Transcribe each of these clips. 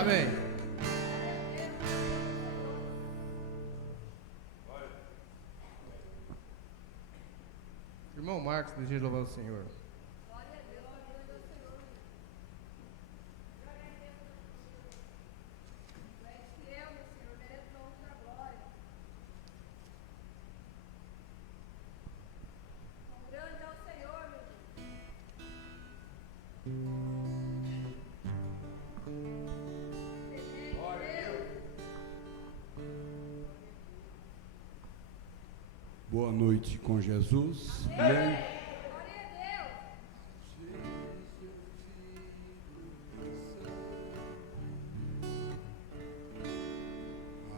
Amém. Irmão Marcos, deseja louvar o Senhor. Boa noite com Jesus. Amém.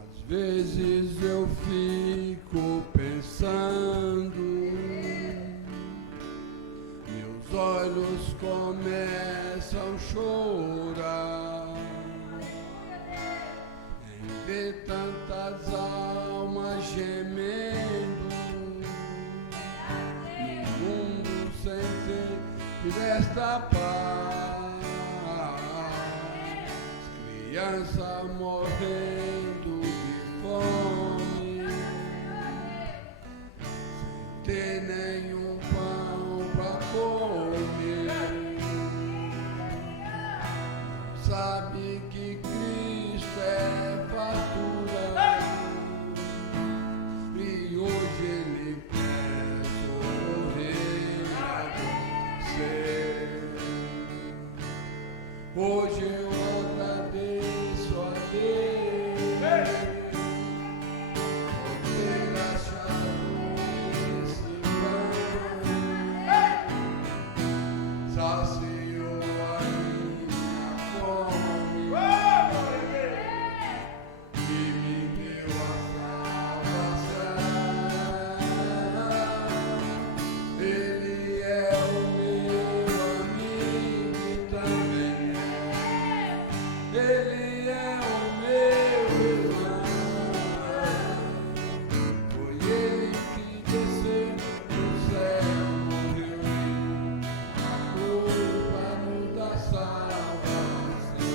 Às vezes eu fico pensando, meus olhos começam a chorar em ver tantas almas gemendo no mundo sem ter desta paz, crianças morrendo de fome, sem ter nenhum pão para comer. Sabe que Cristo é fartura e hoje Ele quer sorrir a você. Hoje eu agradeço a Deus por ter achado esse pão, saciou a minha fome e me deu a salvação. Ele é o meu amigo e também Ele é o meu irmão. Foi Ele que desceu do céu, morreu a culpa nos dá salvação.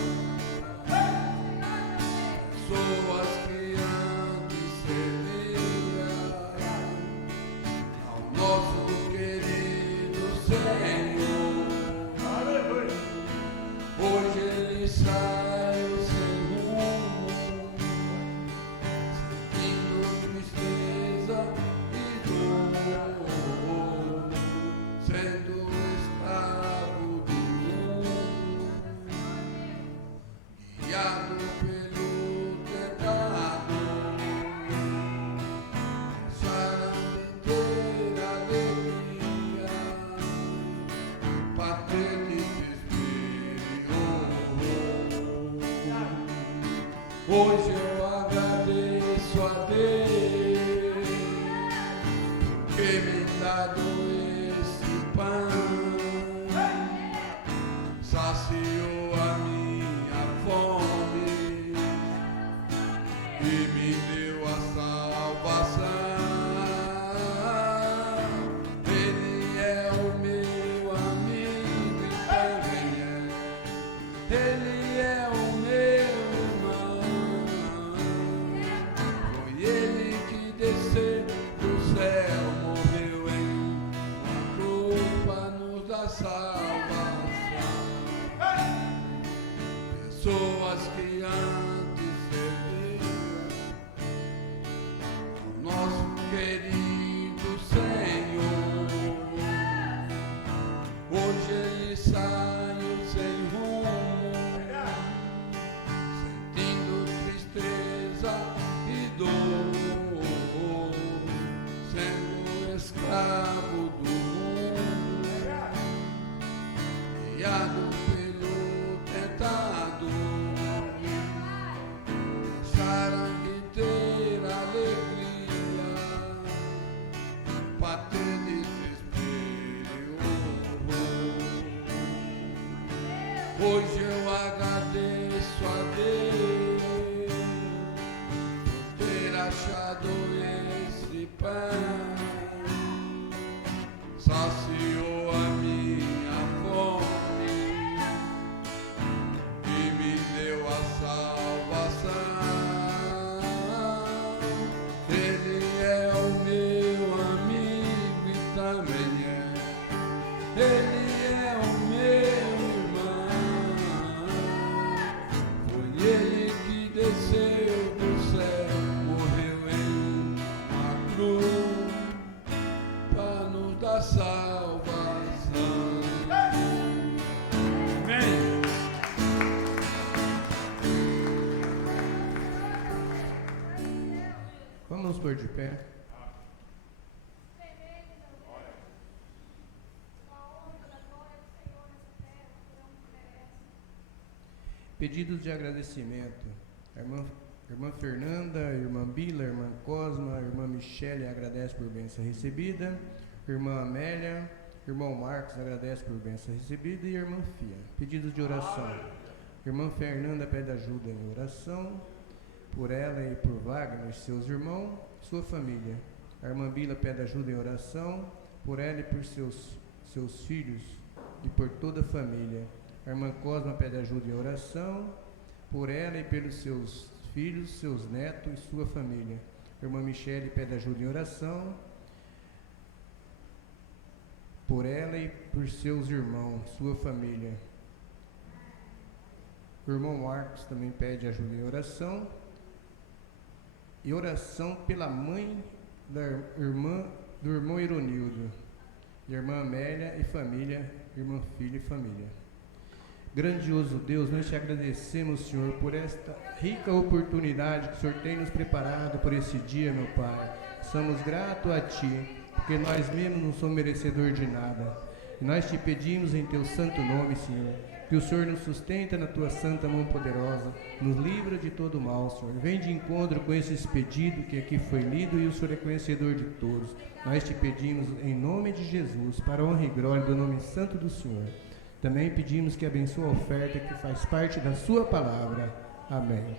Pessoas que antes serviam ao nosso querido Senhor, hoje Ele saiu sem rumo, sentindo tristeza e dor, sendo escravo do mundo, guiado pelo tentador, deixaram de ter alegria, para ter desespero. Hoje eu agradeço a Deus por ter me dado esse pão, saciou a minha fome e me deu a salvação. Ele é o meu amigo e também Ele é o meu irmão. Foi Ele que desceu do céu, morreu em uma cruz para nos dar salvação. Pessoas que antes serviam ao nosso querido Senhor, hoje Ele saiu sem rumo, sentindo tristeza e dor, sendo escravo do mundo, guiado pelo tentador, deixaram de ter alegria, para ter desespero. Hoje eu agradeço a Deus por ter achado esse pão, saciou a minha fome e me deu a de pé. Pedidos de agradecimento. Irmã Fernanda, irmã Bila, irmã Cosma, irmã Michele agradece por bênção recebida. Irmã Amélia, irmão Marcos agradece por bênção recebida e irmã Fia. Pedidos de oração. Irmã Fernanda pede ajuda em oração por ela e por Wagner, seus irmãos, sua família. A irmã Bila pede ajuda em oração por ela e por seus filhos e por toda a família. A irmã Cosma pede ajuda em oração por ela e pelos seus filhos, seus netos e sua família. A irmã Michele pede ajuda em oração por ela e por seus irmãos, sua família. O irmão Marcos também pede ajuda em oração. E oração pela mãe do irmão Ironildo. E a irmã Amélia e família, irmã Filha e família. Grandioso Deus, nós te agradecemos, Senhor, por esta rica oportunidade que o Senhor tem nos preparado por esse dia, meu Pai. Somos gratos a Ti, porque nós mesmos não somos merecedores de nada. E nós te pedimos em Teu santo nome, Senhor, que o Senhor nos sustenta na Tua santa mão poderosa, nos livra de todo mal, Senhor. Vem de encontro com esses pedidos que aqui foi lido e o Senhor é conhecedor de todos. Nós te pedimos em nome de Jesus, para a honra e glória do nome santo do Senhor. Também pedimos que abençoe a oferta que faz parte da sua palavra. Amém.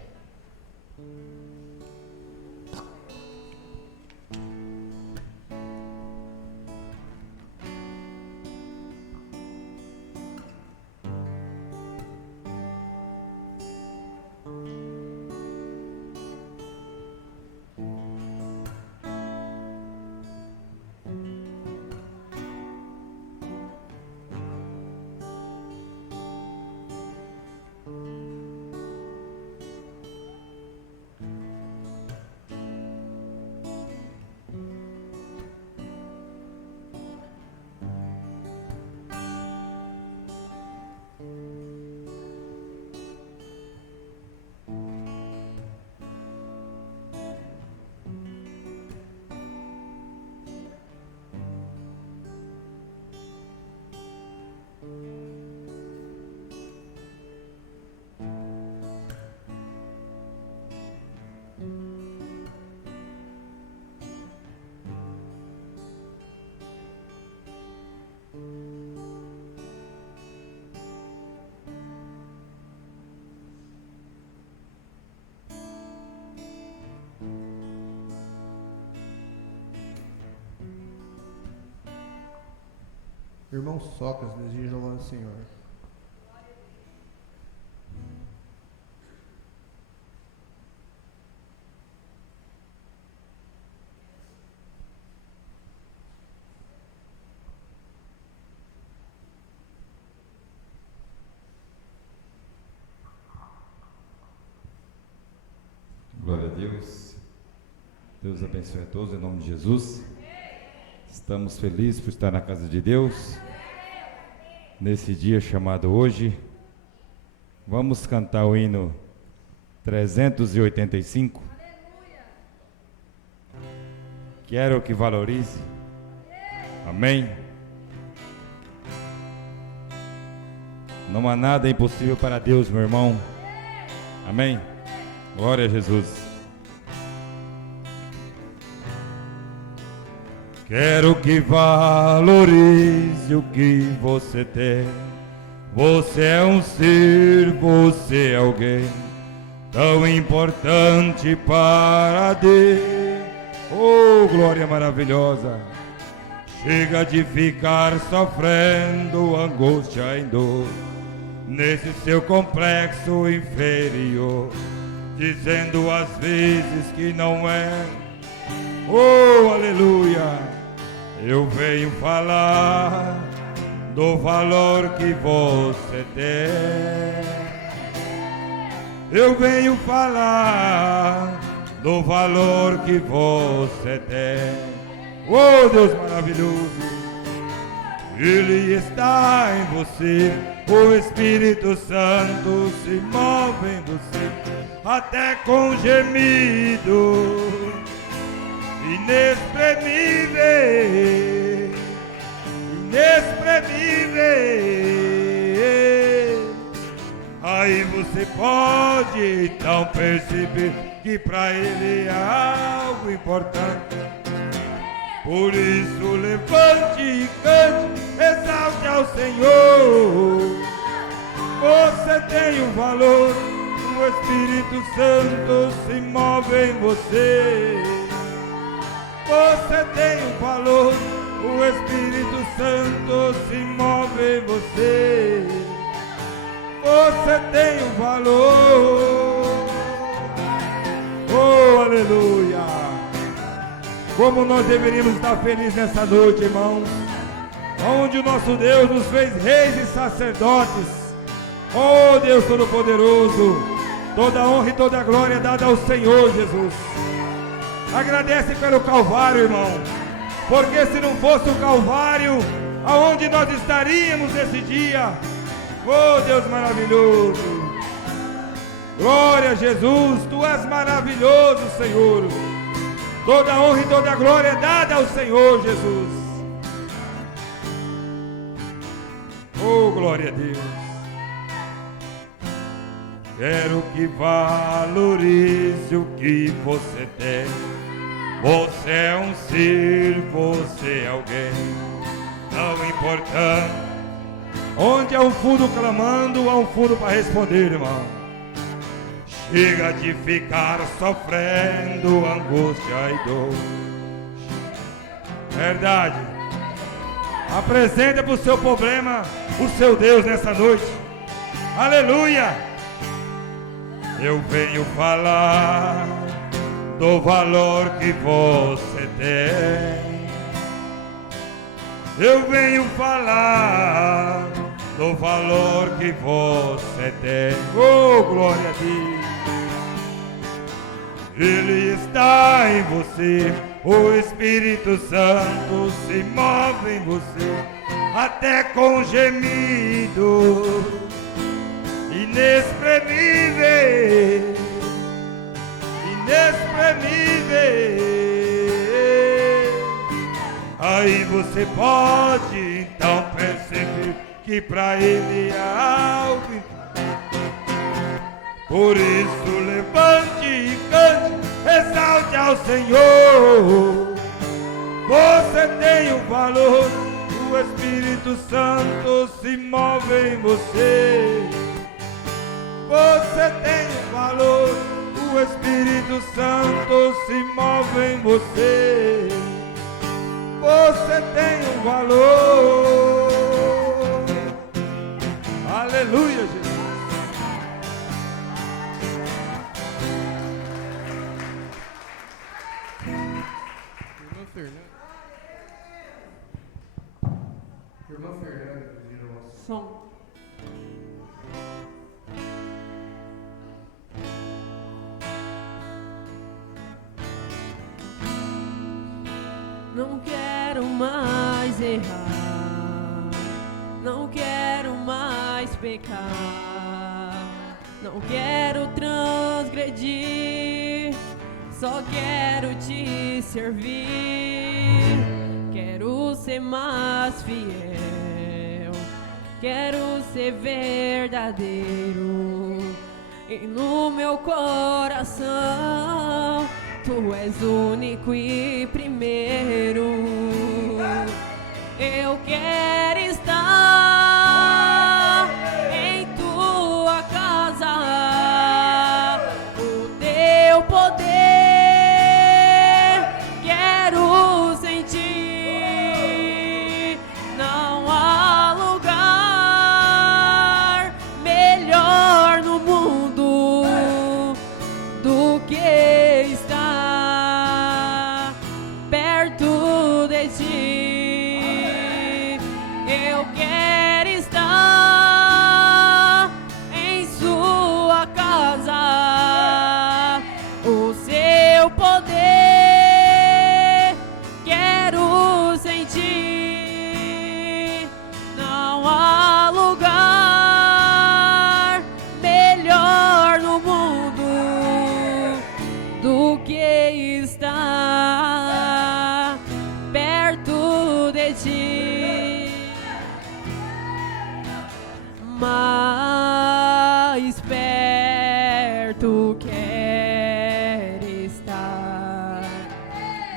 Irmão Sócrates, deseja louvar ao Senhor. Glória a Deus. Deus abençoe a todos em nome de Jesus. Estamos felizes por estar na casa de Deus, nesse dia chamado hoje. Vamos cantar o hino 385. Quero que valorize. Amém. Não há nada impossível para Deus, meu irmão. Amém. Glória a Jesus. Quero que valorize o que você tem. Você é um ser, você é alguém tão importante para Deus. Oh, glória maravilhosa. Chega de ficar sofrendo angústia e dor nesse seu complexo inferior, dizendo às vezes que não é. Oh, aleluia. Eu venho falar do valor que você tem. Eu venho falar do valor que você tem. Oh, Deus maravilhoso. Ele está em você. O Espírito Santo se move em você, até com gemido. inexprimível, inexprimível. Aí você pode então perceber que para ele é algo importante. Por isso levante e cante, exalte ao Senhor. Você tem um valor, o Espírito Santo se move em você. Você tem um valor, o Espírito Santo se move em você. Você tem um valor. Oh, aleluia! Como nós deveríamos estar felizes nessa noite, irmãos, onde o nosso Deus nos fez reis e sacerdotes. Oh, Deus Todo-Poderoso, toda a honra e toda a glória é dada ao Senhor Jesus. Agradece pelo Calvário, irmão, porque se não fosse o Calvário, aonde nós estaríamos nesse dia? Oh, Deus maravilhoso! Glória a Jesus, Tu és maravilhoso, Senhor. Toda a honra e toda a glória é dada ao Senhor Jesus. Oh, glória a Deus. Quero que valorize o que você tem. Você é um ser, você é alguém. Não importando onde há um fundo clamando, há um fundo para responder, irmão. Chega de ficar sofrendo angústia e dor. Verdade. Apresenta para o seu problema o seu Deus nessa noite. Aleluia. Eu venho falar do valor que você tem. Eu venho falar do valor que você tem. Oh, glória a Deus. Ele está em você, o Espírito Santo se move em você, até com gemido inexprimível, inexprimível. Aí você pode então perceber que para ele é algo. Por isso levante e cante, exalte ao Senhor. Você tem um valor, o Espírito Santo se move em você. Você tem um valor, o Espírito Santo se move em você. Você tem um valor. Aleluia, Jesus. Irmã Fernanda, som. Não quero mais errar, não quero mais pecar, não quero transgredir, só quero te servir. Quero ser mais fiel, quero ser verdadeiro, e no meu coração Tu és único e primeiro. Eu quero estar em Tua casa, o Teu poder quero sentir. Não há lugar melhor no mundo do que estar perto de Ti. Eu quero mais perto quero estar,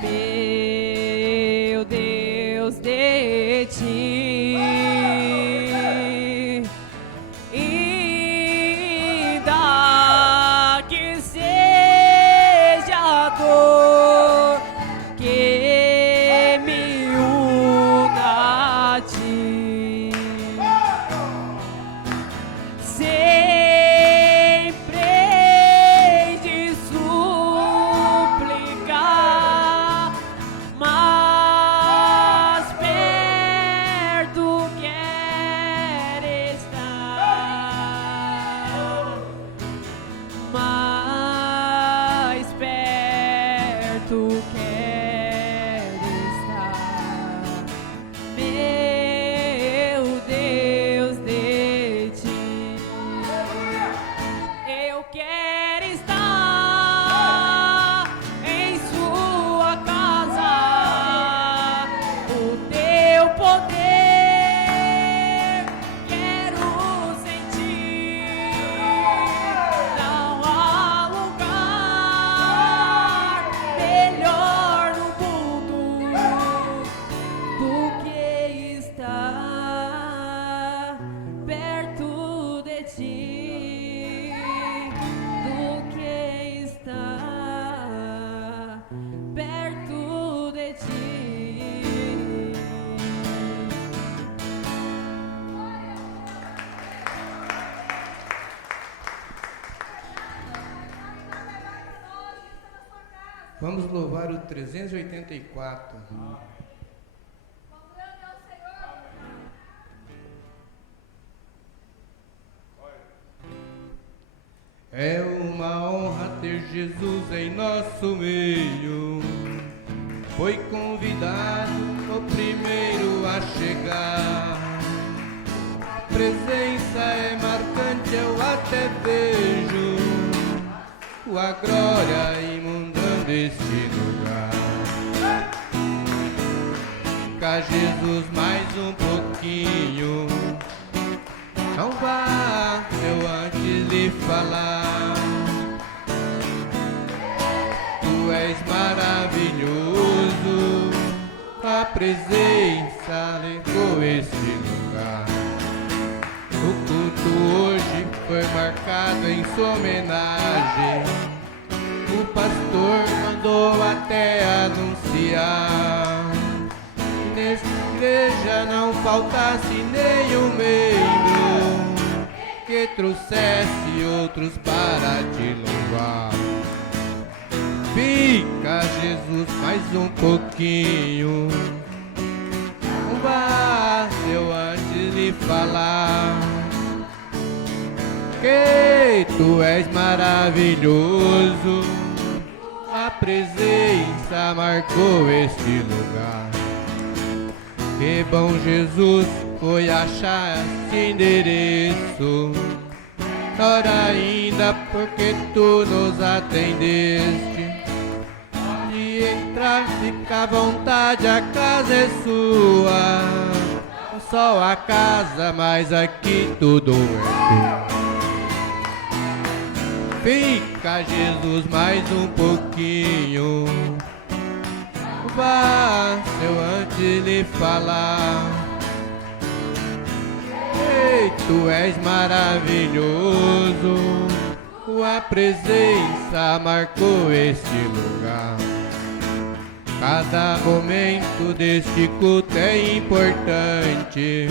meu Deus, de ti. Ainda que seja a dor que me una a ti, sempre hei de suplicar, mas perto quero estar, mais perto quero estar, meu Deus, de ti. Eu quero estar em sua casa, o teu poder quero sentir. Não há lugar melhor no mundo do que estar perto de ti, do que estar perto de ti. Vamos louvar o 384. É uma honra ter Jesus em nosso meio. Foi convidado o primeiro a chegar. A presença é marcante, eu até vejo a glória inundando este lugar. Fica Jesus mais um pouquinho. Não vá, eu antes lhe falar. Tu és maravilhoso, a presença levou este lugar. O culto hoje foi marcado em sua homenagem. O pastor mandou até anunciar que nesta igreja não faltasse nenhum membro que trouxesse outros para te louvar. Fica Jesus mais um pouquinho. Não vá, eu antes lhe falar que tu és maravilhoso, a presença marcou este lugar. Que bom Jesus foi achar esse endereço, melhor ainda porque tu nos atendeste. De entrar, fica à vontade, a casa é sua. Não só a casa, mas aqui tudo é teu. Fica Jesus mais um pouquinho. Vá, se eu antes lhe falar. Ei, tu és maravilhoso, tua presença marcou este lugar. Cada momento deste culto é importante.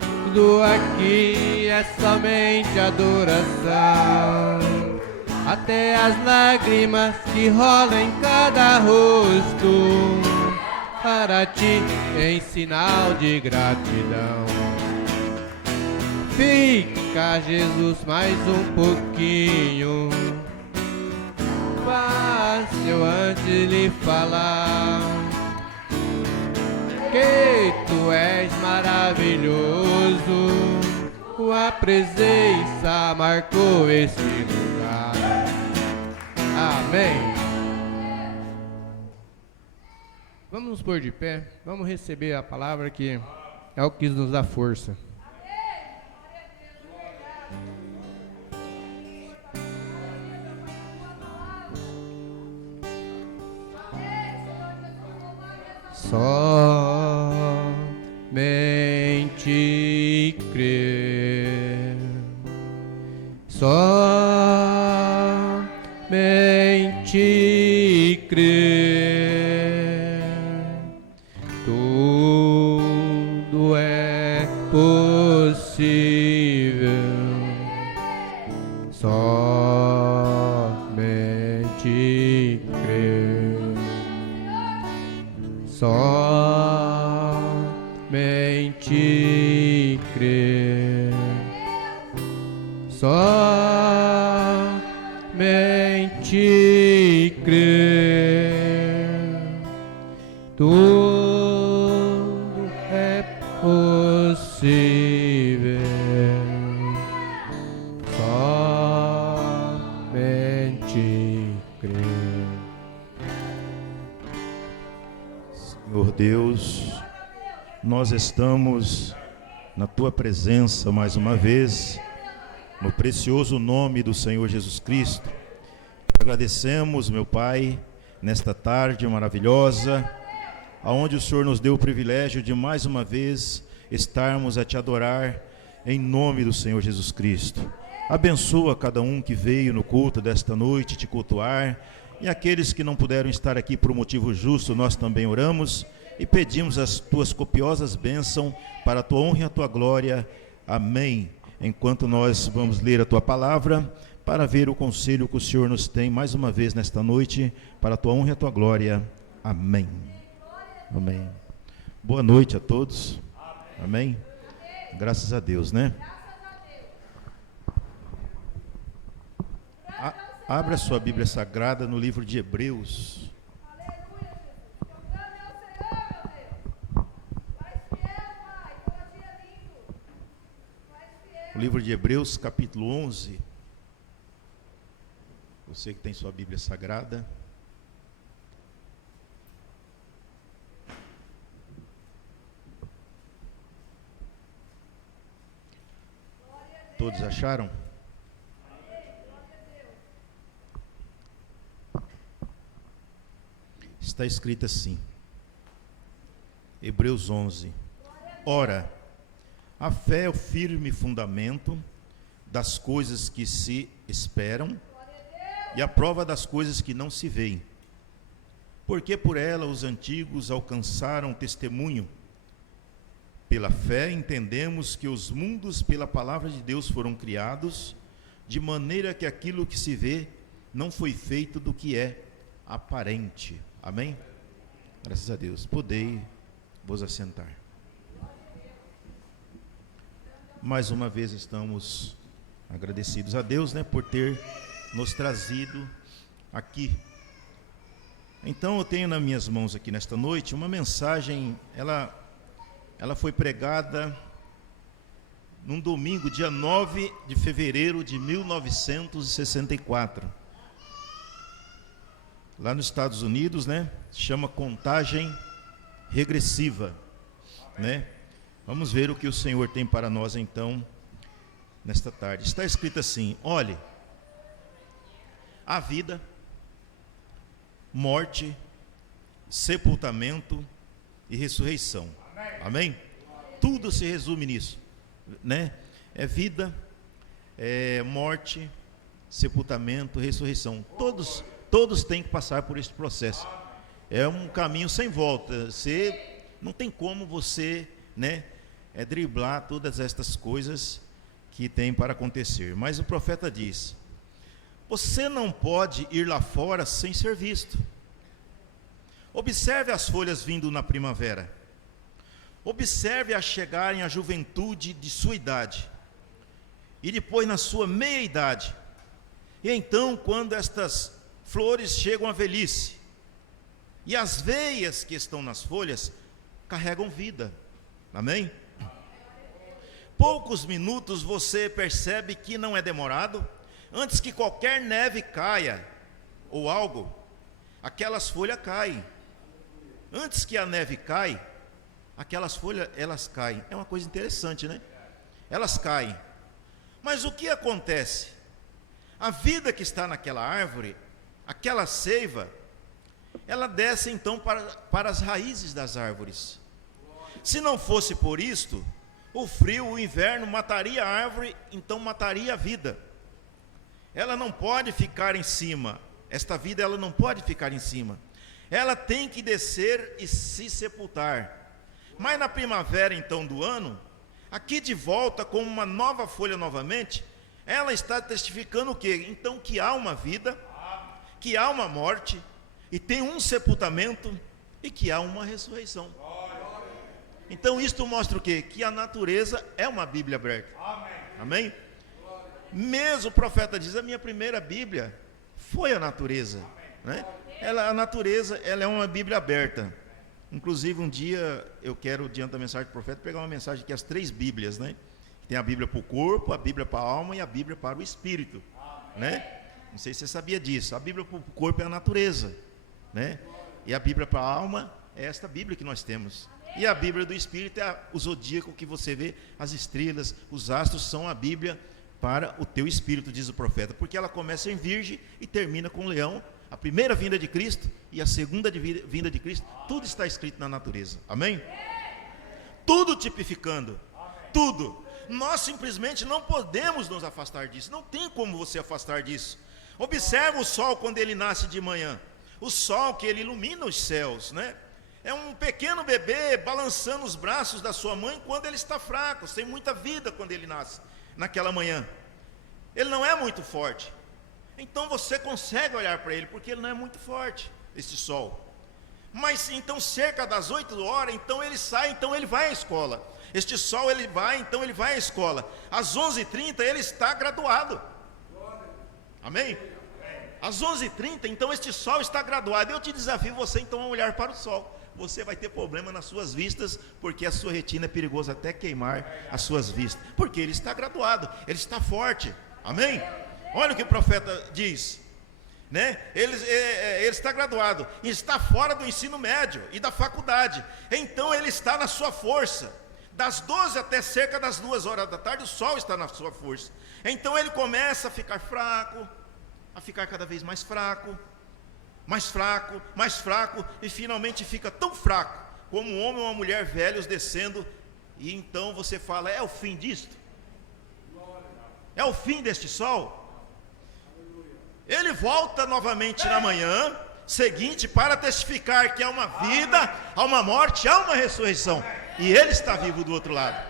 Tudo aqui é somente adoração. Até as lágrimas que rolam em cada rosto, para ti em sinal de gratidão. Fica Jesus mais um pouquinho. Fácil eu antes lhe falar que tu és maravilhoso, tua presença marcou este lugar. Amém. Vamos nos pôr de pé, vamos receber a palavra que é o que nos dá força. Somente crer, somente crer, tudo é possível. Somente crer, somente crer, somente crer, tudo é possível. Somente crer. Senhor Deus, nós estamos na Tua presença mais uma vez, no precioso nome do Senhor Jesus Cristo. Agradecemos, meu Pai, nesta tarde maravilhosa, aonde o Senhor nos deu o privilégio de mais uma vez estarmos a Te adorar em nome do Senhor Jesus Cristo. Abençoa cada um que veio no culto desta noite Te cultuar, e aqueles que não puderam estar aqui por motivo justo, nós também oramos e pedimos as Tuas copiosas bênçãos para a Tua honra e a Tua glória. Amém. Enquanto nós vamos ler a Tua palavra, para ver o conselho que o Senhor nos tem mais uma vez nesta noite, para a Tua honra e a Tua glória. Amém. Amém. Boa noite a todos. Amém. Graças a Deus, né? Abra sua Bíblia Sagrada no livro de Hebreus. O livro de Hebreus, capítulo 11. Você que tem sua Bíblia Sagrada. Todos acharam? Está escrito assim, Hebreus 11. Ora, a fé é o firme fundamento das coisas que se esperam e a prova das coisas que não se veem. Porque por ela os antigos alcançaram testemunho. Pela fé entendemos que os mundos pela palavra de Deus foram criados, de maneira que aquilo que se vê não foi feito do que é aparente. Amém? Graças a Deus. Podei vos assentar. Mais uma vez estamos agradecidos a Deus, né, por ter nos trazido aqui. Então eu tenho nas minhas mãos aqui nesta noite uma mensagem, ela foi pregada num domingo, dia 9 de fevereiro de 1964. Lá nos Estados Unidos, né? Chama contagem regressiva, né? Vamos ver o que o Senhor tem para nós então nesta tarde. Está escrito assim: olhe, a vida, morte, sepultamento e ressurreição. Amém? Tudo se resume nisso, né? É vida, é morte, sepultamento, ressurreição. Todos têm que passar por esse processo. É um caminho sem volta. Você não tem como você, né, driblar todas estas coisas que tem para acontecer. Mas o profeta diz: você não pode ir lá fora sem ser visto. Observe as folhas vindo na primavera. Observe a chegarem à juventude de sua idade. E depois na sua meia-idade. E então, quando estas flores chegam à velhice, e as veias que estão nas folhas carregam vida. Amém? Poucos minutos você percebe que não é demorado. Antes que qualquer neve caia, ou algo, aquelas folhas caem. Antes que a neve caia, aquelas folhas, elas caem. É uma coisa interessante, né? Elas caem. Mas o que acontece? A vida que está naquela árvore, aquela seiva, ela desce então para as raízes das árvores. Se não fosse por isto, o frio, o inverno mataria a árvore, então mataria a vida. Ela não pode ficar em cima. Esta vida ela não pode ficar em cima. Ela tem que descer e se sepultar. Mas na primavera então do ano, aqui de volta com uma nova folha novamente, ela está testificando o quê? Então que há uma vida, que há uma morte, e tem um sepultamento, e que há uma ressurreição. Então isto mostra o quê? Que a natureza é uma Bíblia aberta. Amém? Mesmo o profeta diz, a minha primeira Bíblia foi a natureza, né? A natureza, ela é uma Bíblia aberta. Inclusive um dia eu quero, diante da mensagem do profeta, pegar uma mensagem que é as 3 Bíblias, né? Tem a Bíblia para o corpo, a Bíblia para a alma e a Bíblia para o espírito, né? Não sei se você sabia disso. A Bíblia para o corpo é a natureza, né? E a Bíblia para a alma é esta Bíblia que nós temos. E a Bíblia do espírito é o zodíaco que você vê, as estrelas, os astros são a Bíblia para o teu espírito, diz o profeta, porque ela começa em Virgem e termina com Leão, a primeira vinda de Cristo e a segunda vinda de Cristo, tudo está escrito na natureza, amém? Tudo tipificando, tudo. Nós simplesmente não podemos nos afastar disso, não tem como você afastar disso. Observa o sol quando ele nasce de manhã, o sol que ele ilumina os céus, né? É um pequeno bebê balançando os braços da sua mãe quando ele está fraco, sem muita vida quando ele nasce. Naquela manhã, ele não é muito forte, então você consegue olhar para ele, porque ele não é muito forte, esse sol. Mas então cerca das 8 horas, então ele sai, então ele vai à escola. Este sol ele vai, então ele vai à escola. Às 11h30 ele está graduado. Amém? Às 11h30, então este sol está graduado. Eu te desafio você então a olhar para o sol. Você vai ter problema nas suas vistas, porque a sua retina é perigosa até queimar as suas vistas, porque ele está graduado, ele está forte, amém? Olha o que o profeta diz, né? Ele está graduado, e está fora do ensino médio e da faculdade, então ele está na sua força, das 12 até cerca das 2 horas da tarde, o sol está na sua força, então ele começa a ficar fraco, a ficar cada vez mais fraco, e finalmente fica tão fraco como um homem ou uma mulher velhos descendo, e então você fala, é o fim disto? É o fim deste sol? Ele volta novamente na manhã seguinte para testificar que há uma vida, há uma morte, há uma ressurreição, e ele está vivo do outro lado.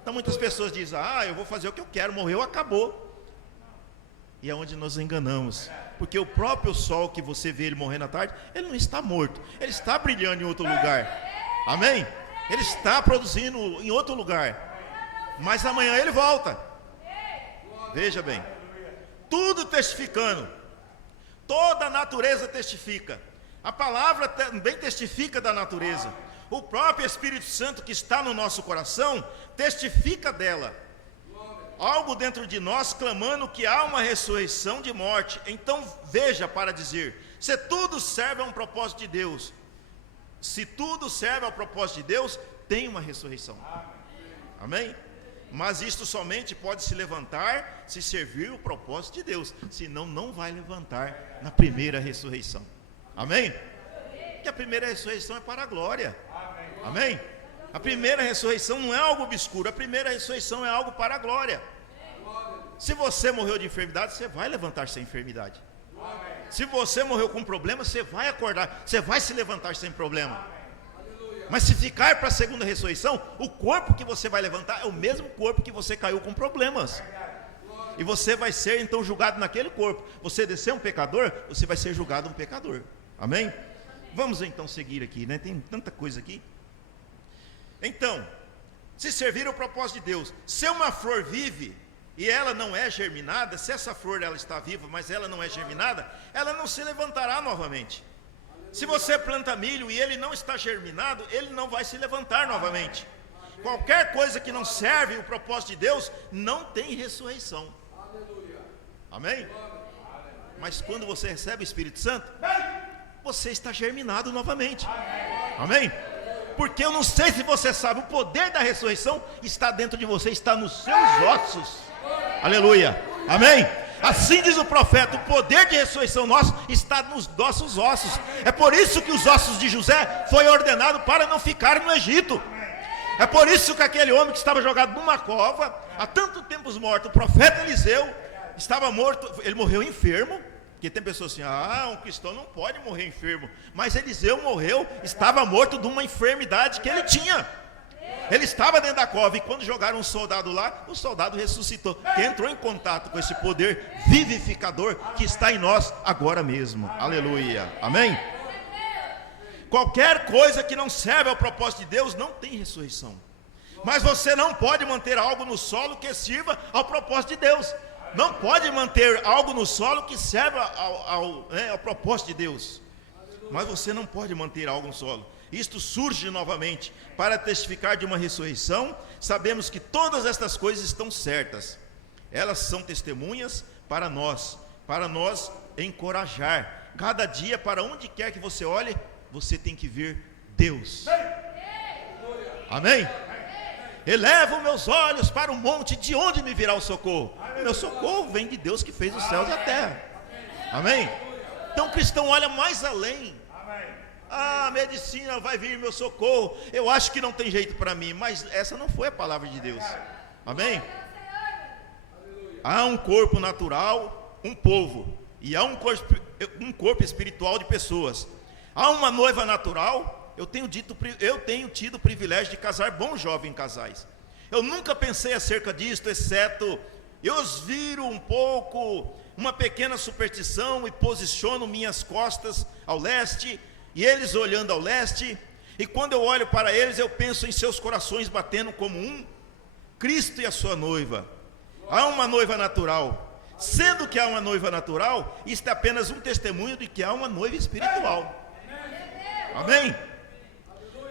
Então muitas pessoas dizem, eu vou fazer o que eu quero, morreu, acabou. E é onde nos enganamos, porque o próprio sol que você vê ele morrendo à tarde, ele não está morto, ele está brilhando em outro lugar, amém? Ele está produzindo em outro lugar, mas amanhã ele volta. Veja bem, tudo testificando, toda a natureza testifica, a palavra também testifica da natureza, o próprio Espírito Santo que está no nosso coração testifica dela. Algo dentro de nós clamando que há uma ressurreição de morte. Então veja para dizer, se tudo serve a um propósito de Deus, se tudo serve ao propósito de Deus, tem uma ressurreição, amém? Mas isto somente pode se levantar se servir o propósito de Deus, senão não vai levantar na primeira ressurreição, amém? Que a primeira ressurreição é para a glória, amém? A primeira ressurreição não é algo obscuro, a primeira ressurreição é algo para a glória. Se você morreu de enfermidade, você vai levantar sem enfermidade. Se você morreu com problema, você vai acordar, você vai se levantar sem problema. Mas se ficar para a segunda ressurreição, o corpo que você vai levantar é o mesmo corpo que você caiu com problemas. E você vai ser então julgado naquele corpo. Você descer um pecador, você vai ser julgado um pecador. Amém? Vamos então seguir aqui, né? Tem tanta coisa aqui. Então, se servir o propósito de Deus, se uma flor vive e ela não é germinada, se essa flor ela está viva, mas ela não é germinada, ela não se levantará novamente. Se você planta milho e ele não está germinado, ele não vai se levantar novamente. Qualquer coisa que não serve o propósito de Deus, não tem ressurreição. Amém? Mas quando você recebe o Espírito Santo, você está germinado novamente. Amém? Porque eu não sei se você sabe, o poder da ressurreição está dentro de você, está nos seus ossos. Aleluia, amém? Assim diz o profeta, o poder de ressurreição nosso está nos nossos ossos. É por isso que os ossos de José foi ordenado para não ficarem no Egito. É por isso que aquele homem que estava jogado numa cova, há tanto tempo morto, o profeta Eliseu, estava morto, ele morreu enfermo. Porque tem pessoas assim, um cristão não pode morrer enfermo. Mas Eliseu morreu, estava morto de uma enfermidade que ele tinha. Ele estava dentro da cova, e quando jogaram um soldado lá, o soldado ressuscitou, que entrou em contato com esse poder vivificador que está em nós agora mesmo. Aleluia, amém? Qualquer coisa que não serve ao propósito de Deus não tem ressurreição. Mas você não pode manter algo no solo que sirva ao propósito de Deus. Não pode manter algo no solo que serve ao propósito de Deus. Mas você não pode manter algo no solo. Isto surge novamente para testificar de uma ressurreição. Sabemos que todas estas coisas estão certas. Elas são testemunhas para nós encorajar. Cada dia, para onde quer que você olhe, você tem que ver Deus. Amém? Elevo meus olhos para o monte, de onde me virá o socorro? Meu socorro vem de Deus que fez os céus e a terra. Amém? Então o cristão olha mais além. A medicina vai vir meu socorro. Eu acho que não tem jeito para mim, mas essa não foi a palavra de Deus. Amém? Há um corpo natural, um povo, e há um corpo espiritual de pessoas. Há uma noiva natural. Eu tenho tido o privilégio de casar bons jovens casais. Eu nunca pensei acerca disto, exceto eu os viro um pouco, uma pequena superstição, e posiciono minhas costas ao leste, e eles olhando ao leste, e quando eu olho para eles, eu penso em seus corações batendo como um, Cristo e a sua noiva. Há uma noiva natural. Sendo que há uma noiva natural, isto é apenas um testemunho de que há uma noiva espiritual. Amém?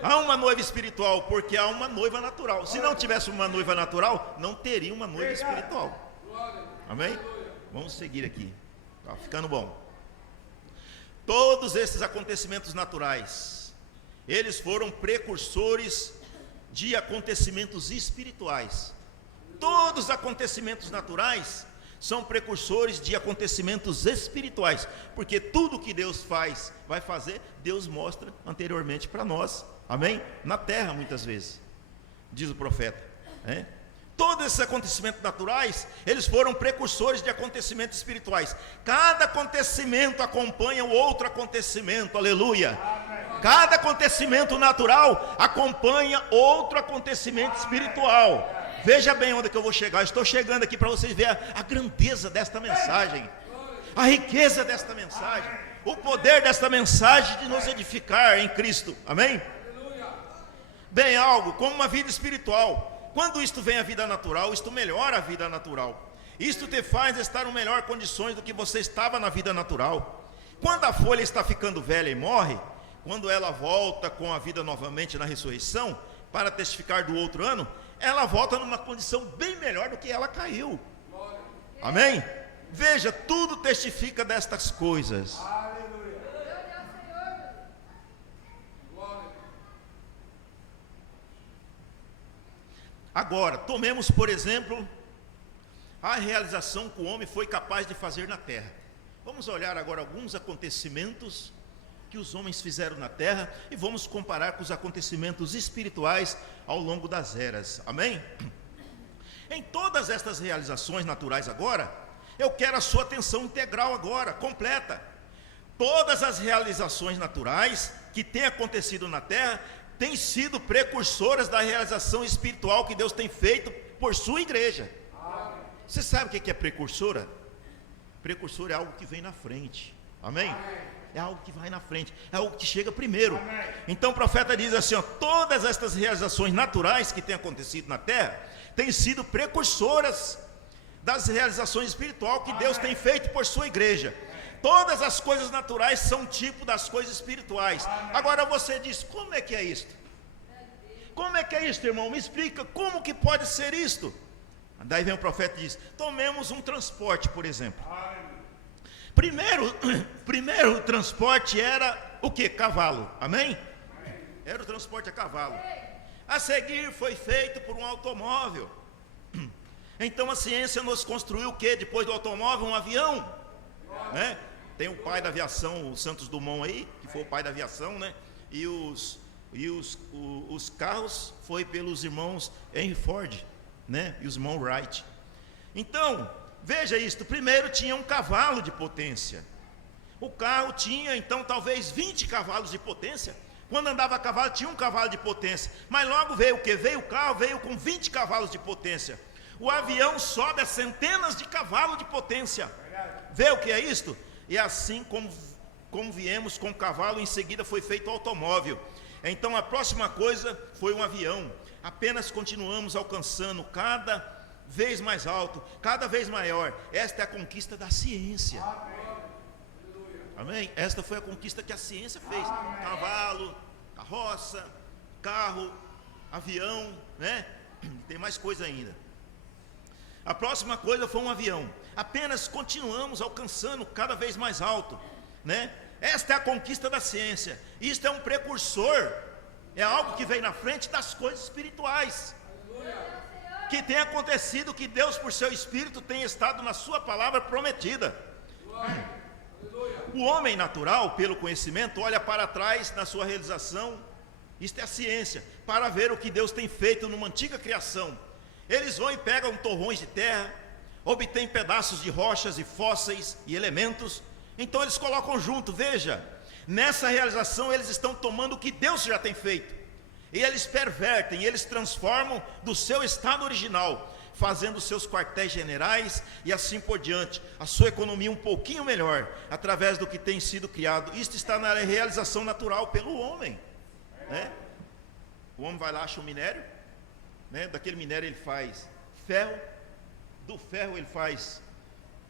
Há uma noiva espiritual, porque há uma noiva natural. Se não tivesse uma noiva natural, não teria uma noiva espiritual. Amém? Vamos seguir aqui. Está ficando bom. Todos esses acontecimentos naturais, eles foram precursores de acontecimentos espirituais. Todos os acontecimentos naturais são precursores de acontecimentos espirituais, porque tudo que Deus vai fazer, Deus mostra anteriormente para nós. Amém? Na terra, muitas vezes, diz o profeta. Todos esses acontecimentos naturais, eles foram precursores de acontecimentos espirituais. Cada acontecimento acompanha o outro acontecimento, aleluia. Cada acontecimento natural acompanha outro acontecimento espiritual. Veja bem onde que eu vou chegar. Eu estou chegando aqui para vocês verem a grandeza desta mensagem, a riqueza desta mensagem, o poder desta mensagem de nos edificar em Cristo. Amém? Bem, algo como uma vida espiritual. Quando isto vem à vida natural, isto melhora a vida natural. Isto te faz estar em melhor condições do que você estava na vida natural. Quando a folha está ficando velha e morre, quando ela volta com a vida novamente na ressurreição, para testificar do outro ano, ela volta numa condição bem melhor do que ela caiu. Amém? Veja, tudo testifica destas coisas. Agora, tomemos por exemplo a realização que o homem foi capaz de fazer na terra. Vamos olhar agora alguns acontecimentos que os homens fizeram na terra e vamos comparar com os acontecimentos espirituais ao longo das eras. Amém? Em todas estas realizações naturais agora, eu quero a sua atenção integral agora, completa. Todas as realizações naturais que têm acontecido na terra têm sido precursoras da realização espiritual que Deus tem feito por sua igreja. Você sabe o que é precursora? Precursor é algo que vem na frente. Amém? É algo que vai na frente, é algo que chega primeiro. Então o profeta diz assim, todas estas realizações naturais que têm acontecido na terra têm sido precursoras das realizações espirituais que Deus tem feito por sua igreja. Todas as coisas naturais são tipo das coisas espirituais. Agora você diz, como é que é isto? Como é que é isto, irmão? Me explica, como que pode ser isto? Daí vem o profeta e diz, tomemos um transporte, por exemplo. Primeiro o transporte era o que? Cavalo, amém? Era o transporte a cavalo. A seguir foi feito por um automóvel. Então a ciência nos construiu o que? Depois do automóvel, um avião, né? Tem o pai da aviação, o Santos Dumont aí, que foi o pai da aviação, né? E os carros foi pelos irmãos Henry Ford, né? E os irmãos Wright. Então, veja isto, primeiro tinha um cavalo de potência. O carro tinha, então, talvez 20 cavalos de potência. Quando andava a cavalo, tinha um cavalo de potência. Mas logo veio o que? Veio o carro, veio com 20 cavalos de potência. O avião sobe a centenas de cavalos de potência. Vê o que é isto? E assim como viemos com o cavalo, em seguida foi feito o automóvel. Então a próxima coisa foi um avião. Apenas continuamos alcançando cada vez mais alto, cada vez maior. Esta é a conquista da ciência. Amém? Esta foi a conquista que a ciência fez. Cavalo, carroça, carro, avião, né? Tem mais coisa ainda. A próxima coisa foi um avião. Apenas continuamos alcançando cada vez mais alto, né? Esta é a conquista da ciência. Isto é um precursor, é algo que vem na frente das coisas espirituais, que tem acontecido, que Deus por seu Espírito tem estado na sua palavra prometida. O homem natural, pelo conhecimento, olha para trás na sua realização, isto é a ciência, para ver o que Deus tem feito numa antiga criação. Eles vão e pegam torrões de terra, obtêm pedaços de rochas e fósseis e elementos, então eles colocam junto. Veja, nessa realização eles estão tomando o que Deus já tem feito, e eles pervertem, eles transformam do seu estado original, fazendo seus quartéis generais e assim por diante, a sua economia um pouquinho melhor, através do que tem sido criado. Isto está na realização natural pelo homem, né? O homem vai lá, acha um minério, né? Daquele minério ele faz ferro, do ferro ele faz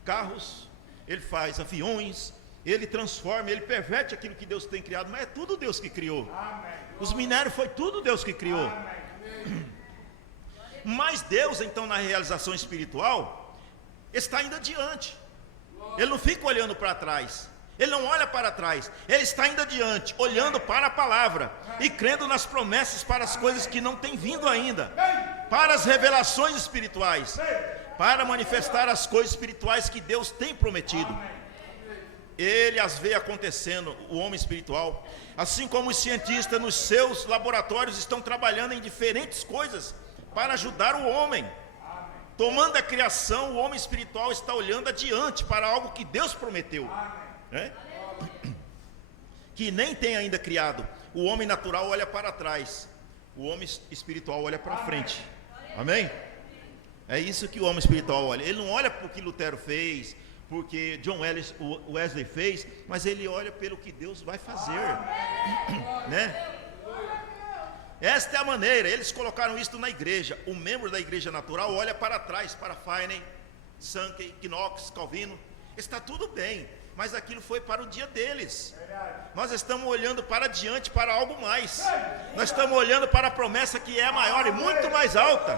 carros, ele faz aviões, ele transforma, ele perverte aquilo que Deus tem criado, mas é tudo Deus que criou. Os minérios foi tudo Deus que criou. Mas Deus, então, na realização espiritual, está indo adiante. Ele não fica olhando para trás, ele não olha para trás, ele está indo adiante, olhando para a palavra e crendo nas promessas para as coisas que não têm vindo ainda, para as revelações espirituais, para manifestar as coisas espirituais que Deus tem prometido. Ele as vê acontecendo, o homem espiritual, assim como os cientistas nos seus laboratórios estão trabalhando em diferentes coisas para ajudar o homem. Tomando a criação, o homem espiritual está olhando adiante para algo que Deus prometeu, né? Que nem tem ainda criado. O homem natural olha para trás, o homem espiritual olha para frente. Amém? É isso que o homem espiritual olha. Ele não olha para o que Lutero fez, porque John Wesley fez, mas ele olha pelo que Deus vai fazer, né? Esta é a maneira. Eles colocaram isto na igreja. O membro da igreja natural olha para trás, para Finney, Sankey, Knox, Calvino. Está tudo bem, mas aquilo foi para o dia deles. Nós estamos olhando para diante, para algo mais. Nós estamos olhando para a promessa que é maior e muito mais alta,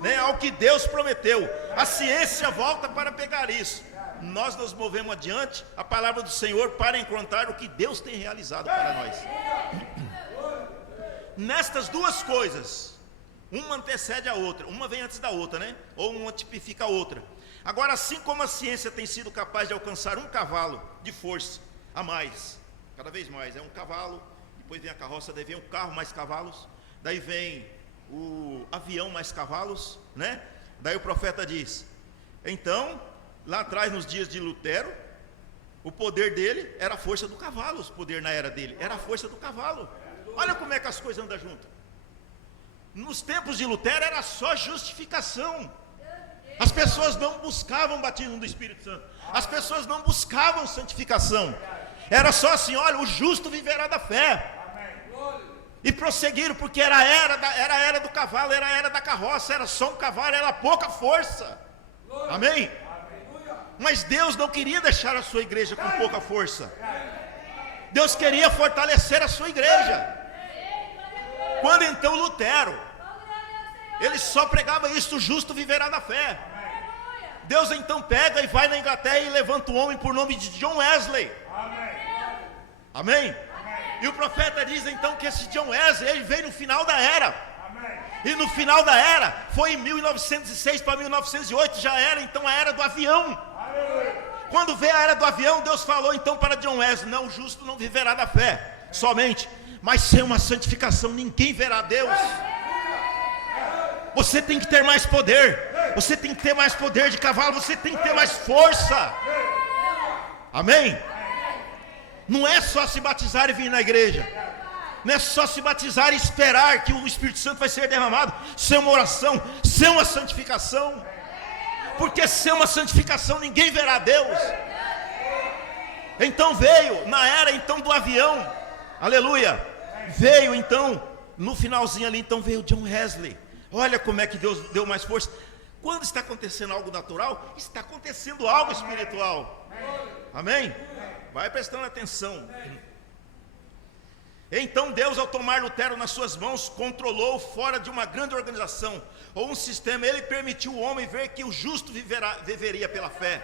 né? Ao que Deus prometeu. A ciência volta para pegar isso. Nós nos movemos adiante, a palavra do Senhor, para encontrar o que Deus tem realizado para nós. Nestas duas coisas, uma antecede a outra, uma vem antes da outra, né? Ou uma tipifica a outra. Agora, assim como a ciência tem sido capaz de alcançar um cavalo de força a mais, cada vez mais, é um cavalo, depois vem a carroça, daí vem o carro mais cavalos, daí vem o avião mais cavalos, né? Daí o profeta diz, então, lá atrás nos dias de Lutero, o poder dele era a força do cavalo, o poder na era dele era a força do cavalo. Olha como é que as coisas andam junto. Nos tempos de Lutero era só justificação. As pessoas não buscavam batismo do Espírito Santo, as pessoas não buscavam santificação. Era só assim, olha, o justo viverá da fé. E prosseguiram, porque era a era do cavalo, era a era da carroça, era só um cavalo, era pouca força. Amém? Mas Deus não queria deixar a sua igreja com pouca força. Deus queria fortalecer a sua igreja. Quando então Lutero, ele só pregava isso, o justo viverá da fé. Deus então pega e vai na Inglaterra e levanta um homem por nome de John Wesley. Amém? E o profeta diz então que esse John Wesley, ele veio no final da era. E no final da era, foi em 1906 para 1908, já era então a era do avião. Quando veio a era do avião, Deus falou então para John Wesley: não, o justo não viverá da fé somente, mas sem uma santificação ninguém verá Deus. Você tem que ter mais poder, você tem que ter mais poder de cavalo, você tem que ter mais força. Amém? Não é só se batizar e vir na igreja, não é só se batizar e esperar que o Espírito Santo vai ser derramado, sem uma oração, sem uma santificação. Porque sem uma santificação ninguém verá Deus. Então veio, na era então do avião, aleluia, veio então, no finalzinho ali, então veio John Wesley. Olha como é que Deus deu mais força. Quando está acontecendo algo natural, está acontecendo algo espiritual. Amém? Vai prestando atenção. Então Deus, ao tomar Lutero nas suas mãos, controlou fora de uma grande organização ou um sistema. Ele permitiu o homem ver que o justo viveria pela fé.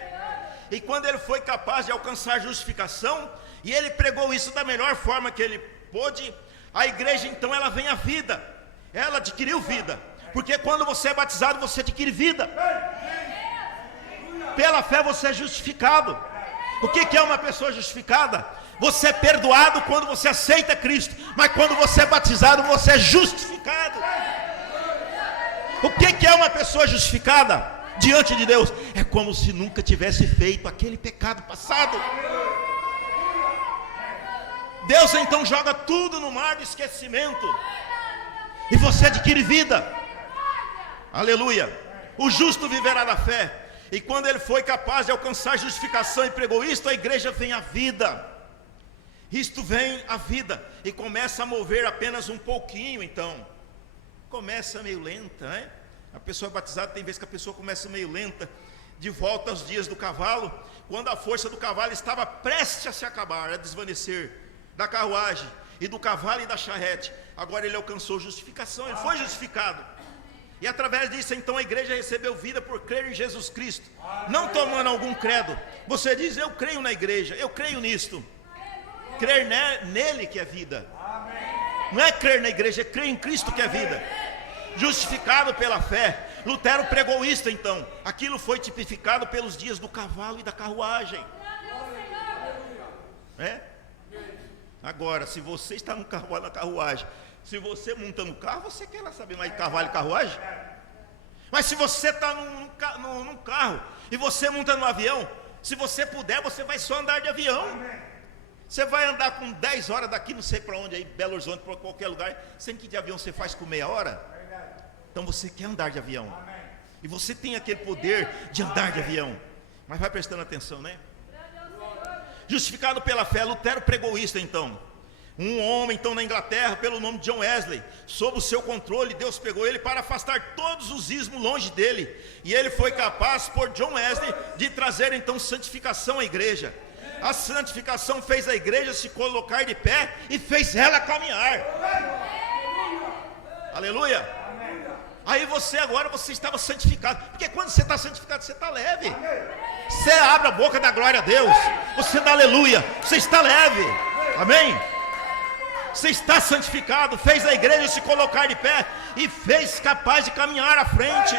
E quando ele foi capaz de alcançar justificação, e ele pregou isso da melhor forma que ele pôde, a igreja então ela vem à vida. Ela adquiriu vida, porque quando você é batizado você adquire vida. Pela fé você é justificado. O que é uma pessoa justificada? Você é perdoado quando você aceita Cristo, mas quando você é batizado, você é justificado. O que é uma pessoa justificada diante de Deus? É como se nunca tivesse feito aquele pecado passado. Deus então joga tudo no mar do esquecimento, e você adquire vida. Aleluia. O justo viverá da fé. E quando ele foi capaz de alcançar justificação e pregou isto, a igreja vem à vida. Isto vem à vida e começa a mover apenas um pouquinho. Então começa meio lenta, né? A pessoa batizada, tem vezes que a pessoa começa meio lenta, de volta aos dias do cavalo, quando a força do cavalo estava prestes a se acabar, a desvanecer, da carruagem e do cavalo e da charrete. Agora ele alcançou justificação, ele foi justificado. E através disso então a igreja recebeu vida por crer em Jesus Cristo, não tomando algum credo. Você diz: eu creio na igreja, eu creio nisto. Crer nele que é vida. Não é crer na igreja, é crer em Cristo que é vida. Justificado pela fé. Lutero pregou isto então. Aquilo foi tipificado pelos dias do cavalo e da carruagem. É? Agora, se você está no cavalo, na carruagem, se você monta no carro, você quer lá saber mais de cavalo e carruagem? Mas se você está num carro e você monta no avião, se você puder, você vai só andar de avião. Você vai andar com 10 horas daqui, não sei para onde, aí Belo Horizonte, para qualquer lugar, sem que de avião você faz com meia hora. Então você quer andar de avião. E você tem aquele poder de andar de avião. Mas vai prestando atenção, né? Justificado pela fé, Lutero pregou isso então. Um homem então na Inglaterra, pelo nome de John Wesley, sob o seu controle, Deus pegou ele para afastar todos os ismos longe dele. E ele foi capaz, por John Wesley, de trazer então santificação à igreja. A santificação fez a igreja se colocar de pé e fez ela caminhar. Aleluia. Aí você estava santificado. Porque quando você está santificado, você está leve. Você abre a boca da glória a Deus, você dá aleluia, você está leve. Amém? Você está santificado, fez a igreja se colocar de pé e fez capaz de caminhar à frente.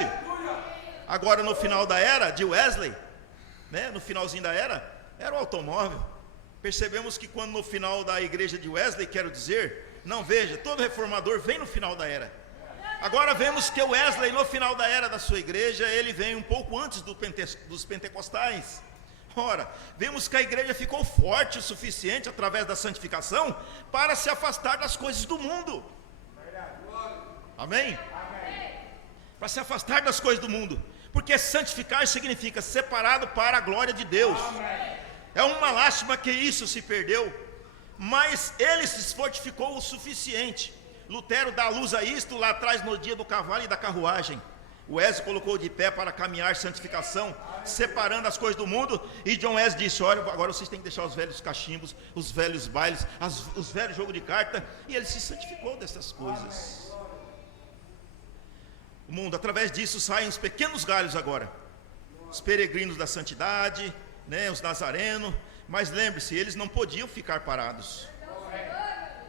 Agora no final da era de Wesley, né, no finalzinho da era o automóvel. Percebemos que quando no final da igreja de Wesley, quero dizer, não, veja, todo reformador vem no final da era. Agora vemos que Wesley no final da era da sua igreja, ele vem um pouco antes dos pentecostais. Ora, vemos que a igreja ficou forte o suficiente através da santificação para se afastar das coisas do mundo. Amém? Para se afastar das coisas do mundo. Porque santificar significa separado para a glória de Deus. É uma lástima que isso se perdeu, mas ele se fortificou o suficiente. Lutero dá luz a isto lá atrás no dia do cavalo e da carruagem. Wesley colocou de pé para caminhar santificação, separando as coisas do mundo. E John Wesley disse: olha, agora vocês têm que deixar os velhos cachimbos, os velhos bailes, os velhos jogos de carta. E ele se santificou dessas coisas. O mundo, através disso saem os pequenos galhos agora, os peregrinos da santidade, né, os nazarenos. Mas lembre-se, eles não podiam ficar parados.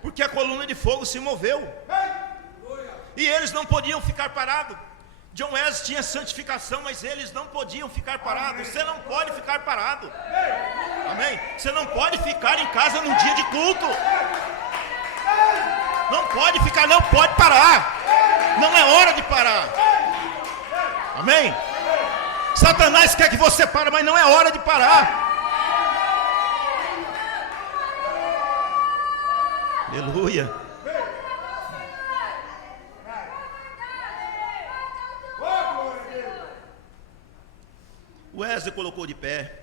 porque a coluna de fogo se moveu. E eles não podiam ficar parados. John Wesley tinha santificação, mas eles não podiam ficar parados. Você não pode ficar parado. Amém? Você não pode ficar em casa num dia de culto. Não pode ficar, não pode parar. Não é hora de parar. Amém? Satanás quer que você pare, mas não é hora de parar. Aleluia. Wesley colocou de pé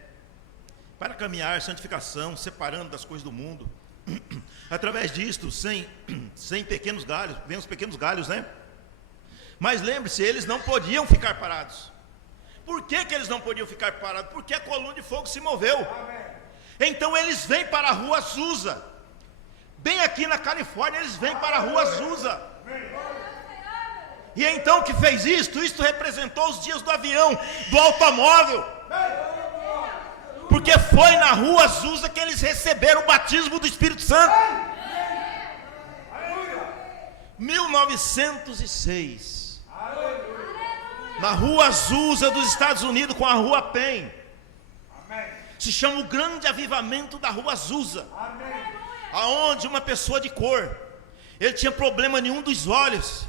para caminhar santificação, separando das coisas do mundo. Através disto, sem pequenos galhos, vem os pequenos galhos, né? Mas lembre-se, eles não podiam ficar parados. Por que eles não podiam ficar parados? Porque a coluna de fogo se moveu. Então eles vêm para a rua Azusa. Bem aqui na Califórnia, eles vêm para a rua Azusa. E então o que fez isto? Isto representou os dias do avião, do automóvel. Porque foi na rua Azusa que eles receberam o batismo do Espírito Santo. 1906. Na rua Azusa dos Estados Unidos com a rua Penn. Se chama o grande avivamento da rua Azusa. Aonde uma pessoa de cor, ele tinha problema nenhum dos olhos.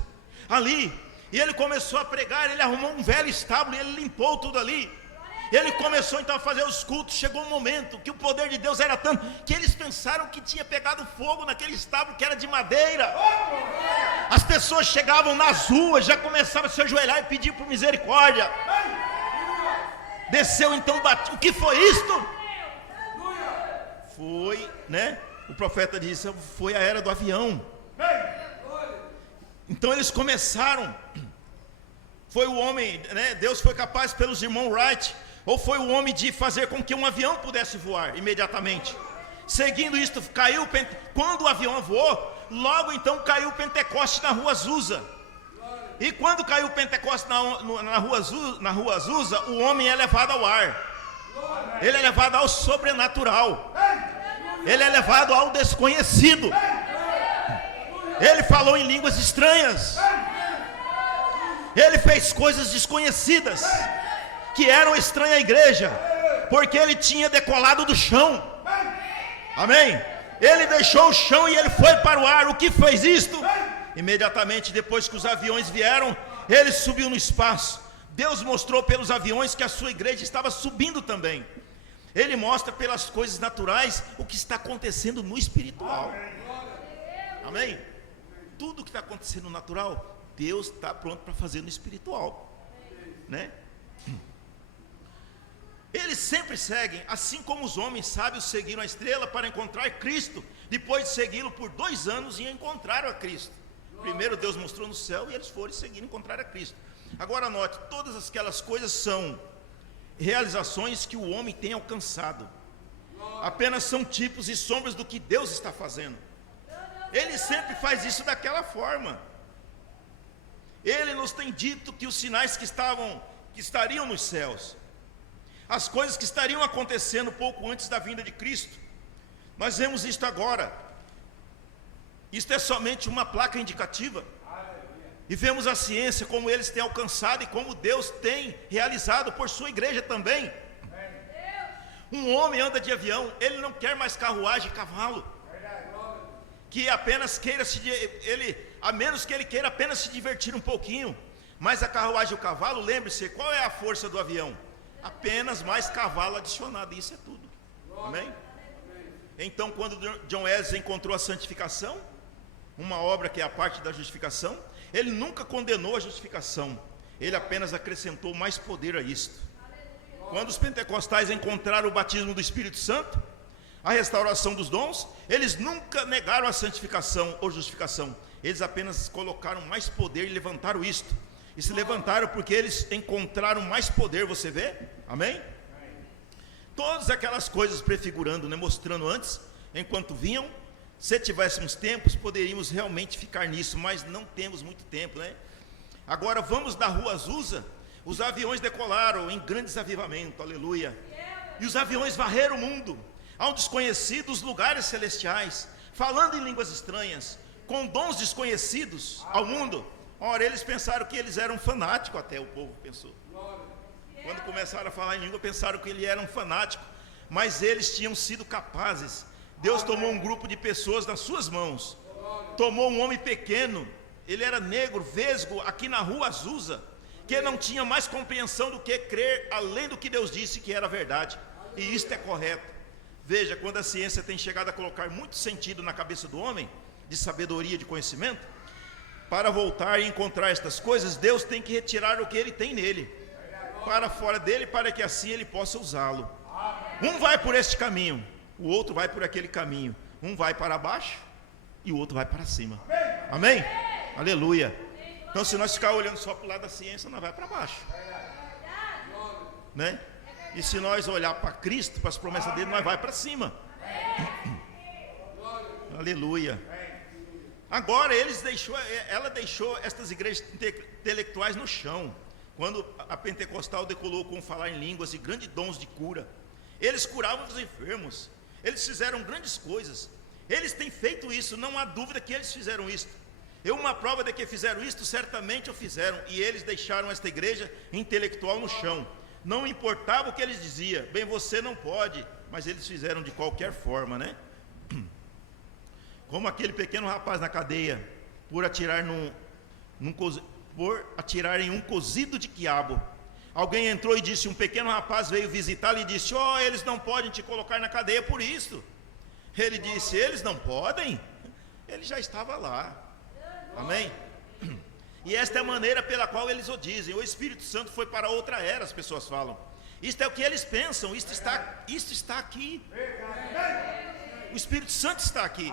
Ali, e ele começou a pregar, ele arrumou um velho estábulo, e ele limpou tudo ali. Ele começou então a fazer os cultos. Chegou um momento que o poder de Deus era tanto que eles pensaram que tinha pegado fogo naquele estábulo que era de madeira. As pessoas chegavam nas ruas, já começavam a se ajoelhar e pedir por misericórdia. Desceu então, o que foi isto? Foi, né? O profeta disse, foi a era do avião. Então eles começaram. Foi o homem, né? Deus foi capaz pelos irmãos Wright, ou foi o homem de fazer com que um avião pudesse voar imediatamente. Seguindo isto, caiu, quando o avião voou, logo então caiu o Pentecoste na rua Azusa. E quando caiu o Pentecoste na rua Azusa, o homem é levado ao ar. Ele é levado ao sobrenatural. Ele é levado ao desconhecido. Ele falou em línguas estranhas. Ele fez coisas desconhecidas que eram estranhas à igreja, porque ele tinha decolado do chão. Amém? Ele deixou o chão e ele foi para o ar. O que fez isto? Imediatamente depois que os aviões vieram, ele subiu no espaço. Deus mostrou pelos aviões que a sua igreja estava subindo também. Ele mostra pelas coisas naturais o que está acontecendo no espiritual. Amém? Tudo que está acontecendo no natural, Deus está pronto para fazer no espiritual, né? Eles sempre seguem, assim como os homens sábios seguiram a estrela para encontrar Cristo. Depois de segui-lo por 2 anos e encontraram a Cristo. Primeiro Deus mostrou no céu e eles foram seguir e encontraram a Cristo. Agora note, todas aquelas coisas são realizações que o homem tem alcançado. Apenas são tipos e sombras do que Deus está fazendo. Ele sempre faz isso daquela forma. Ele nos tem dito que os sinais que estariam nos céus, as coisas que estariam acontecendo pouco antes da vinda de Cristo, nós vemos isto agora. Isto é somente uma placa indicativa. E vemos a ciência, como eles têm alcançado e como Deus tem realizado por sua igreja também. Um homem anda de avião, ele não quer mais carruagem e cavalo, que apenas queira a menos que ele queira apenas se divertir um pouquinho. Mas a carruagem e o cavalo, lembre-se, qual é a força do avião? Apenas mais cavalo adicionado, isso é tudo. Amém? Então, quando John Wesley encontrou a santificação, uma obra que é a parte da justificação, ele nunca condenou a justificação, ele apenas acrescentou mais poder a isto. Quando os pentecostais encontraram o batismo do Espírito Santo, a restauração dos dons, eles nunca negaram a santificação ou justificação, eles apenas colocaram mais poder e levantaram isto. E se levantaram porque eles encontraram mais poder, você vê? Amém? Todas aquelas coisas prefigurando, né, mostrando antes, enquanto vinham. Se tivéssemos tempos, poderíamos realmente ficar nisso, mas não temos muito tempo, né? Agora vamos da rua Azusa. Os aviões decolaram em grandes avivamentos, aleluia. E os aviões varreram o mundo, ao desconhecido, os lugares celestiais. falando em línguas estranhas, com dons desconhecidos ao mundo. Ora, eles pensaram que eles eram fanáticos, até o povo pensou. Quando começaram a falar em língua, pensaram que ele era um fanático, mas eles tinham sido capazes. Deus tomou um grupo de pessoas nas suas mãos, tomou um homem pequeno, ele era negro, vesgo, aqui na rua Azusa, que não tinha mais compreensão do que crer além do que Deus disse que era verdade, e isto é correto. Veja, quando a ciência tem chegado a colocar muito sentido na cabeça do homem, de sabedoria, de conhecimento, para voltar e encontrar estas coisas, Deus tem que retirar o que ele tem nele, para fora dele, para que assim ele possa usá-lo. Um vai por este caminho, o outro vai por aquele caminho. Um vai para baixo e o outro vai para cima. Amém? Aleluia. Então, se nós ficar olhando só para o lado da ciência, nós vai para baixo, né? E se nós olhar para Cristo, para as promessas dele, nós vai para cima. Aleluia. Agora ela deixou estas igrejas intelectuais no chão. Quando a pentecostal decolou com falar em línguas e grandes dons de cura, eles curavam os enfermos, eles fizeram grandes coisas. Eles têm feito isso, não há dúvida que eles fizeram isso. Uma prova de que fizeram isso, certamente o fizeram. E eles deixaram esta igreja intelectual no chão. Não importava o que eles diziam, bem, você não pode, mas eles fizeram de qualquer forma, né? Como aquele pequeno rapaz na cadeia, por atirar em um cozido de quiabo. Alguém entrou e disse, um pequeno rapaz veio visitá-lo e disse, eles não podem te colocar na cadeia por isso. Ele disse, eles não podem? Ele já estava lá. Amém? E esta é a maneira pela qual eles o dizem. O Espírito Santo foi para outra era, as pessoas falam. Isto é o que eles pensam, isto está aqui. O Espírito Santo está aqui.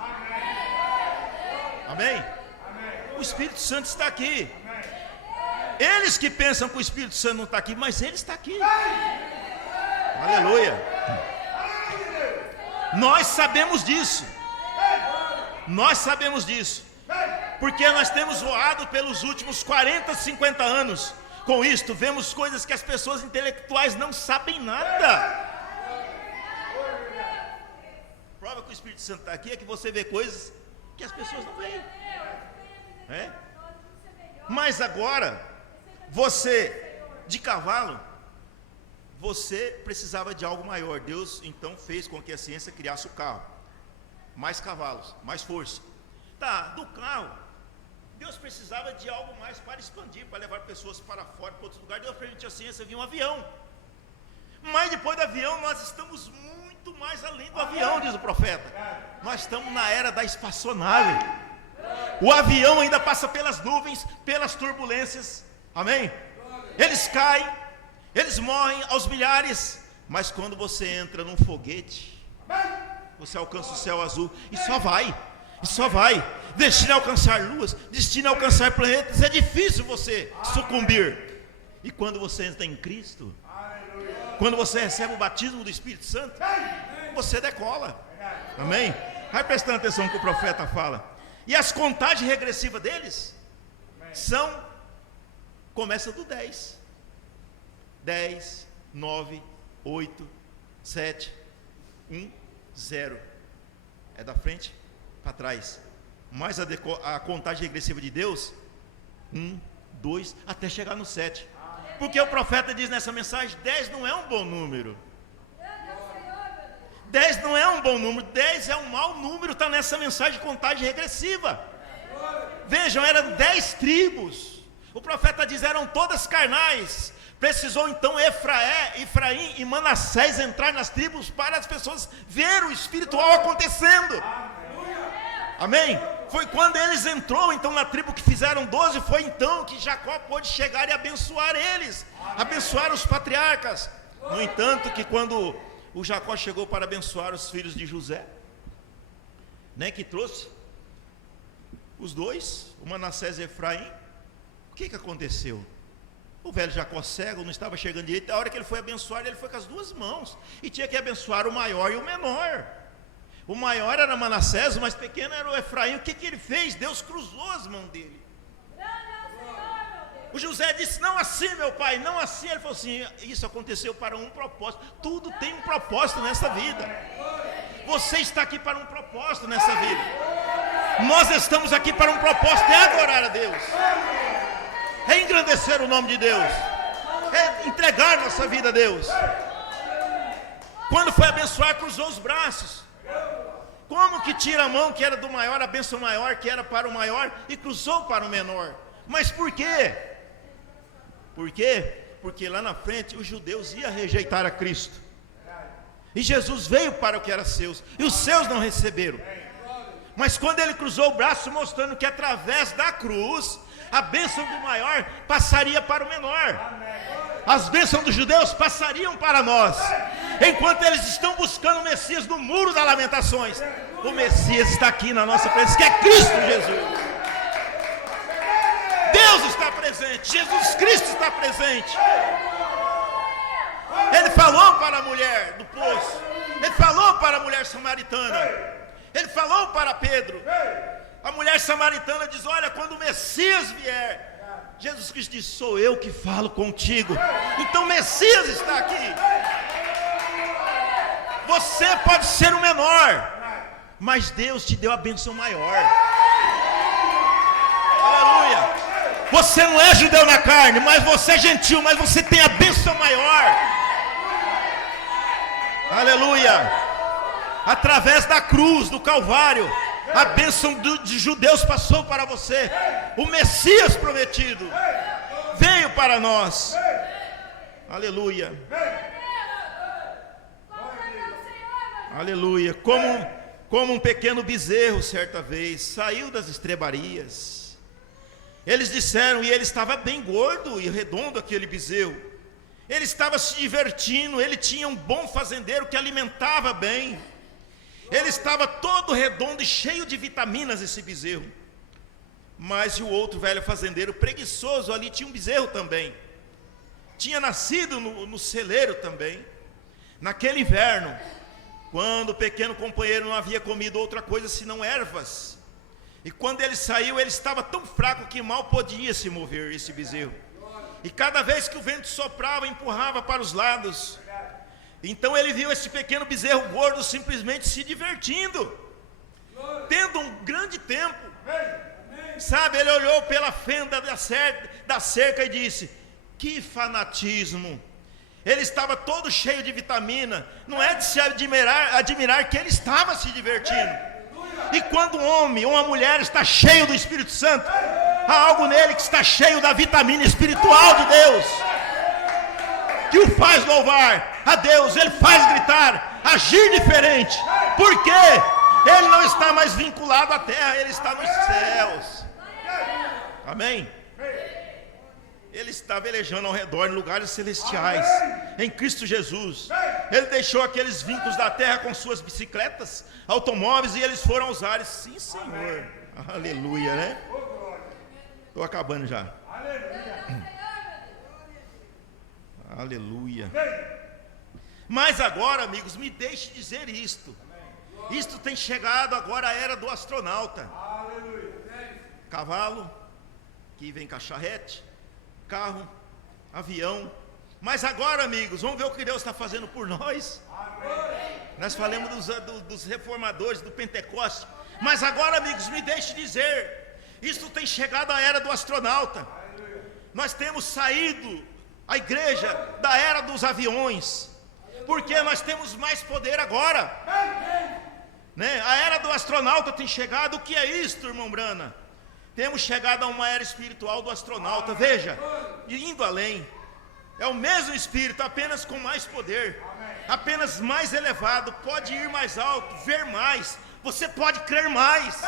Amém? O Espírito Santo está aqui. Eles que pensam que o Espírito Santo não está aqui, mas ele está aqui. Aleluia. Nós sabemos disso. Nós sabemos disso. Porque nós temos voado pelos últimos 40, 50 anos. Com isto, vemos coisas que as pessoas intelectuais não sabem nada. Prova que o Espírito Santo está aqui é que você vê coisas que as pessoas não veem. Mas agora, você, de cavalo, você precisava de algo maior. Deus então fez com que a ciência criasse o carro. Mais cavalos, mais força. Do carro, Deus precisava de algo mais para expandir, para levar pessoas para fora, para outros lugares. Deus permitiu a ciência vir um avião. Mas depois do avião, nós estamos muito mais além do avião, diz o profeta. Nós estamos na era da espaçonave. O avião ainda passa pelas nuvens, pelas turbulências. Amém? Eles caem, eles morrem aos milhares. Mas quando você entra num foguete, você alcança o céu azul e só vai. E só vai. Destino a alcançar luas, destino a alcançar planetas. É difícil você sucumbir. E quando você entra em Cristo, quando você recebe o batismo do Espírito Santo, você decola. Amém? Vai prestando atenção no que o profeta fala. E as contagens regressivas deles começa do 10. 10, 9, 8, 7, 1, 0. É da frente para trás. Mas a contagem regressiva de Deus, 1, 2, até chegar no 7. Porque o profeta diz nessa mensagem, 10 não é um bom número. 10 não é um bom número, 10 é um mau número, está nessa mensagem de contagem regressiva. Vejam, eram 10 tribos. O profeta diz, eram todas carnais. Precisou então Efraim e Manassés entrar nas tribos para as pessoas verem o espiritual acontecendo. Amém? Foi quando eles entrou então na tribo que fizeram 12, foi então que Jacó pôde chegar e abençoar eles, abençoar os patriarcas. No entanto, que quando o Jacó chegou para abençoar os filhos de José, né, que trouxe os dois, o Manassés e Efraim, o que aconteceu? O velho Jacó cego não estava chegando direito. A hora que ele foi abençoar, ele foi com as duas mãos, e tinha que abençoar o maior e o menor. O maior era Manassés, o mais pequeno era o Efraim. O que ele fez? Deus cruzou as mãos dele. O José disse, não assim, meu pai, não assim. Ele falou assim, isso aconteceu para um propósito. Tudo tem um propósito nessa vida. Você está aqui para um propósito nessa vida. Nós estamos aqui para um propósito, é adorar a Deus, é engrandecer o nome de Deus, é entregar nossa vida a Deus. Quando foi abençoar, cruzou os braços. Como que tira a mão que era do maior, a bênção maior que era para o maior, e cruzou para o menor? Mas por quê? Por quê? Porque lá na frente os judeus iam rejeitar a Cristo. E Jesus veio para o que era seus, e os seus não receberam. Mas quando ele cruzou o braço, mostrando que através da cruz, a bênção do maior passaria para o menor. As bênçãos dos judeus passariam para nós. Enquanto eles estão buscando o Messias no muro das lamentações, o Messias está aqui na nossa presença, que é Cristo Jesus. Deus está presente, Jesus Cristo está presente. Ele falou para a mulher do poço, ele falou para a mulher samaritana, ele falou para Pedro. A mulher samaritana diz: olha, quando o Messias vier, Jesus Cristo diz: sou eu que falo contigo. Então o Messias está aqui. Você pode ser o menor, mas Deus te deu a bênção maior. Aleluia. Você não é judeu na carne, mas você é gentil, mas você tem a bênção maior. Aleluia. Através da cruz, do Calvário, a bênção de judeus passou para você. O Messias prometido veio para nós. Aleluia. Aleluia. Como um pequeno bezerro, certa vez, saiu das estrebarias. Eles disseram, e ele estava bem gordo e redondo, aquele bezerro. Ele estava se divertindo, ele tinha um bom fazendeiro que alimentava bem. Ele estava todo redondo e cheio de vitaminas, esse bezerro. Mas o outro velho fazendeiro, preguiçoso, ali tinha um bezerro também. Tinha nascido no celeiro também. Naquele inverno, quando o pequeno companheiro não havia comido outra coisa senão ervas. E quando ele saiu, ele estava tão fraco que mal podia se mover, esse bezerro. E cada vez que o vento soprava, empurrava para os lados. Então ele viu esse pequeno bezerro gordo simplesmente se divertindo, tendo um grande tempo. Sabe, ele olhou pela fenda da cerca e disse: que fanatismo! Ele estava todo cheio de vitamina. Não é de se admirar que ele estava se divertindo. E quando um homem ou uma mulher está cheio do Espírito Santo, há algo nele que está cheio da vitamina espiritual de Deus, que o faz louvar a Deus, ele faz gritar, agir diferente. Por quê? Ele não está mais vinculado à terra, ele está nos céus. Amém? Ele está velejando ao redor em lugares celestiais, em Cristo Jesus. Ele deixou aqueles vínculos da terra com suas bicicletas, automóveis, e eles foram aos ares. Sim, Senhor. Aleluia, né? Estou acabando já. Aleluia. Mas agora, amigos, me deixe dizer isto. Isto tem chegado agora a era do astronauta. Cavalo, que vem com a charrete, carro, avião. Mas agora, amigos, vamos ver o que Deus está fazendo por nós. Nós falamos dos reformadores, do Pentecoste. Mas agora, amigos, me deixe dizer, isto tem chegado a era do astronauta. Nós temos saído, a igreja, da era dos aviões, porque nós temos mais poder agora, né? A era do astronauta tem chegado. O que é isto, irmão Brana? Temos chegado a uma era espiritual do astronauta. Veja, indo além. É o mesmo espírito, apenas com mais poder, apenas mais elevado. Pode ir mais alto, ver mais. Você pode crer mais.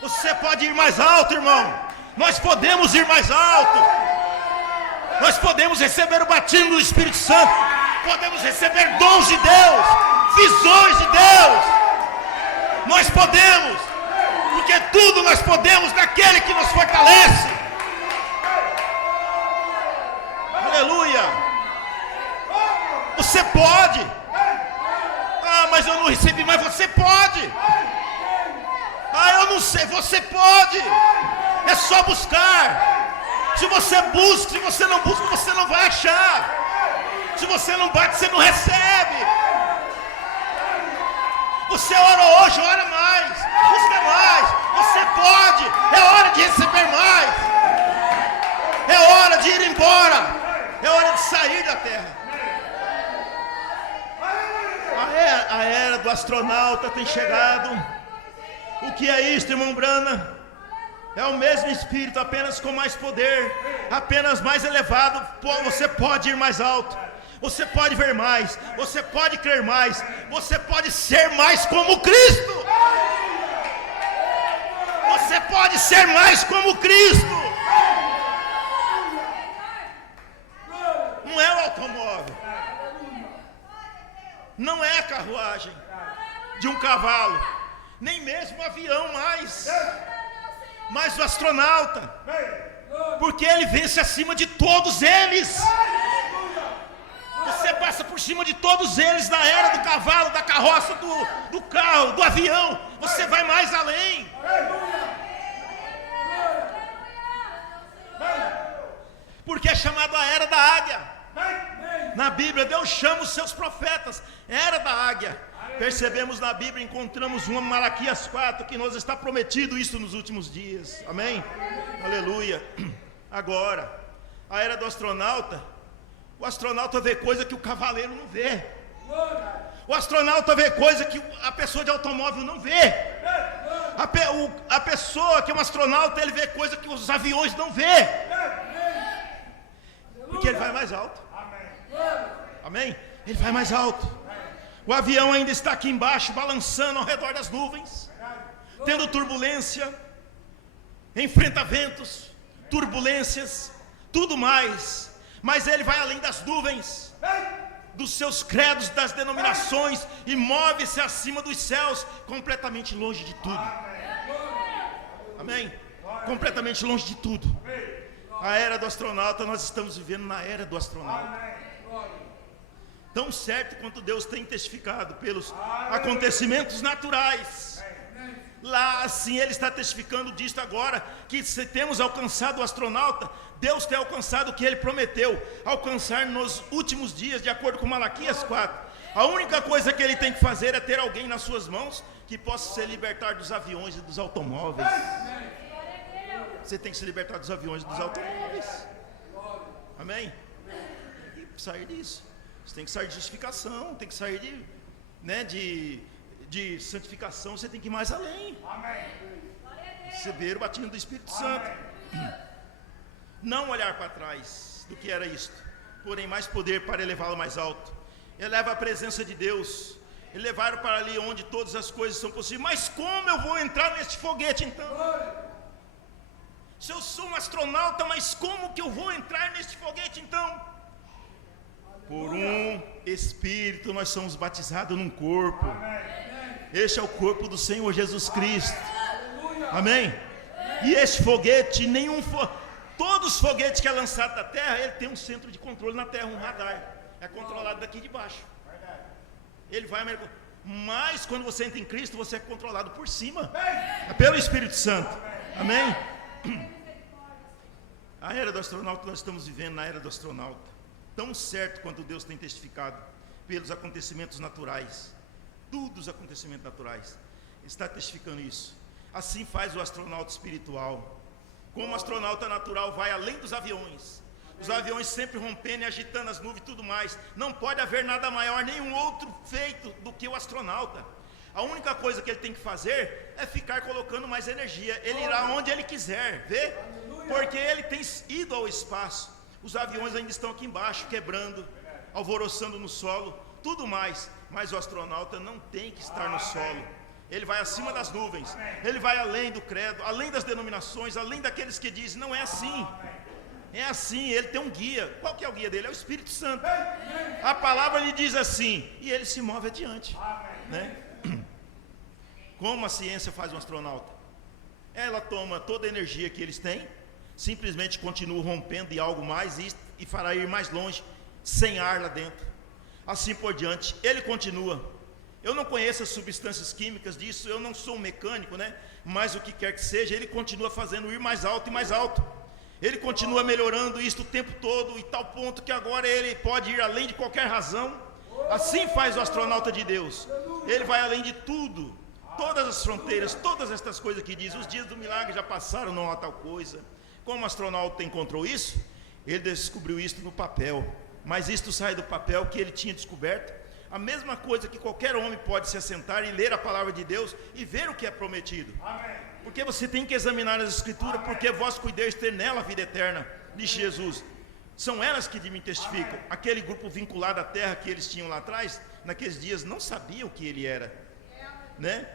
Você pode ir mais alto, irmão. Nós podemos ir mais alto. Nós podemos receber o batismo do Espírito Santo. Podemos receber dons de Deus, visões de Deus. Nós podemos, porque tudo nós podemos naquele que nos fortalece. Aleluia. Você pode. Ah, mas eu não recebi. Mas você pode. Ah, eu não sei. Você pode. É só buscar. Se você busca, se você não busca, você não vai achar. Se você não bate, você não recebe. Você orou hoje, ora mais, busca mais. Você pode, é hora de receber mais. É hora de ir embora. É hora de sair da terra. A era do astronauta tem chegado. O que é isto, irmão Brana? É o mesmo Espírito, apenas com mais poder, apenas mais elevado. Você pode ir mais alto, você pode ver mais, você pode crer mais, você pode ser mais como Cristo. Você pode ser mais como Cristo. Não é o automóvel, não é a carruagem de um cavalo, nem mesmo um avião mas o astronauta, porque ele vence acima de todos eles. Você passa por cima de todos eles na era do cavalo, da carroça, do carro, do avião. Você vai mais além. Porque é chamado a era da águia. Na Bíblia, Deus chama os seus profetas era da águia. Percebemos na Bíblia, encontramos uma Malaquias 4, que nos está prometido isso nos últimos dias. Amém? Aleluia. Agora, a era do astronauta, o astronauta vê coisa que o cavaleiro não vê. O astronauta vê coisa que a pessoa de automóvel não vê. A pessoa que é um astronauta, ele vê coisa que os aviões não vê. Porque ele vai mais alto. Amém? Ele vai mais alto. O avião ainda está aqui embaixo, balançando ao redor das nuvens, tendo turbulência, enfrenta ventos, turbulências, tudo mais. Mas ele vai além das nuvens, dos seus credos, das denominações, e move-se acima dos céus, completamente longe de tudo. Amém? Completamente longe de tudo. A era do astronauta, nós estamos vivendo na era do astronauta. Tão certo quanto Deus tem testificado pelos acontecimentos naturais. Lá assim Ele está testificando disto agora, que se temos alcançado o astronauta, Deus tem alcançado o que Ele prometeu alcançar nos últimos dias, de acordo com Malaquias 4. A única coisa que Ele tem que fazer é ter alguém nas suas mãos que possa se libertar dos aviões e dos automóveis. Você tem que se libertar dos aviões e dos automóveis. Amém? Tem que sair disso. Você tem que sair de justificação, tem que sair de santificação, você tem que ir mais além. Receber o batismo do Espírito Santo. Não olhar para trás do que era isto, porém mais poder para elevá-lo mais alto. Eleva a presença de Deus, elevar para ali onde todas as coisas são possíveis. Mas como eu vou entrar neste foguete então? Se eu sou um astronauta, mas como que eu vou entrar neste foguete então? Por um Espírito nós somos batizados num corpo. Este é o corpo do Senhor Jesus Cristo. Amém? E este foguete, todos os foguetes que é lançado da terra, ele tem um centro de controle na terra, um radar. É controlado daqui de baixo. Ele vai, mas quando você entra em Cristo, você é controlado por cima, pelo Espírito Santo. Amém? A era do astronauta, nós estamos vivendo na era do astronauta. Tão certo quanto Deus tem testificado pelos acontecimentos naturais, tudo os acontecimentos naturais, está testificando isso. Assim faz o astronauta espiritual. Como o astronauta natural vai além dos aviões, os aviões sempre rompendo e agitando as nuvens e tudo mais, não pode haver nada maior, nenhum outro feito do que o astronauta. A única coisa que ele tem que fazer é ficar colocando mais energia. Ele irá onde ele quiser, vê? Porque ele tem ido ao espaço. Os aviões ainda estão aqui embaixo, quebrando, alvoroçando no solo, tudo mais. Mas o astronauta não tem que estar no solo. Ele vai acima das nuvens. Ele vai além do credo, além das denominações, além daqueles que dizem, não é assim. É assim, ele tem um guia. Qual que é o guia dele? É o Espírito Santo. A palavra lhe diz assim, e ele se move adiante. Né? Como a ciência faz um astronauta? Ela toma toda a energia que eles têm, simplesmente continua rompendo em algo mais e fará ir mais longe, sem ar lá dentro. Assim por diante, ele continua. Eu não conheço as substâncias químicas disso, eu não sou um mecânico, né? Mas o que quer que seja, ele continua fazendo ir mais alto e mais alto. Ele continua melhorando isto o tempo todo, e tal ponto que agora ele pode ir além de qualquer razão. Assim faz o astronauta de Deus. Ele vai além de tudo. Todas as fronteiras, todas estas coisas que diz, os dias do milagre já passaram, não há tal coisa. Como o astronauta encontrou isso? Ele descobriu isso no papel. Mas isto sai do papel que ele tinha descoberto. A mesma coisa que qualquer homem pode se assentar e ler a palavra de Deus e ver o que é prometido. Amém. Porque você tem que examinar as escrituras, porque vós cuideis ter nela a vida eterna, disse Jesus. São elas que me testificam. Aquele grupo vinculado à terra que eles tinham lá atrás, naqueles dias não sabia o que ele era, né?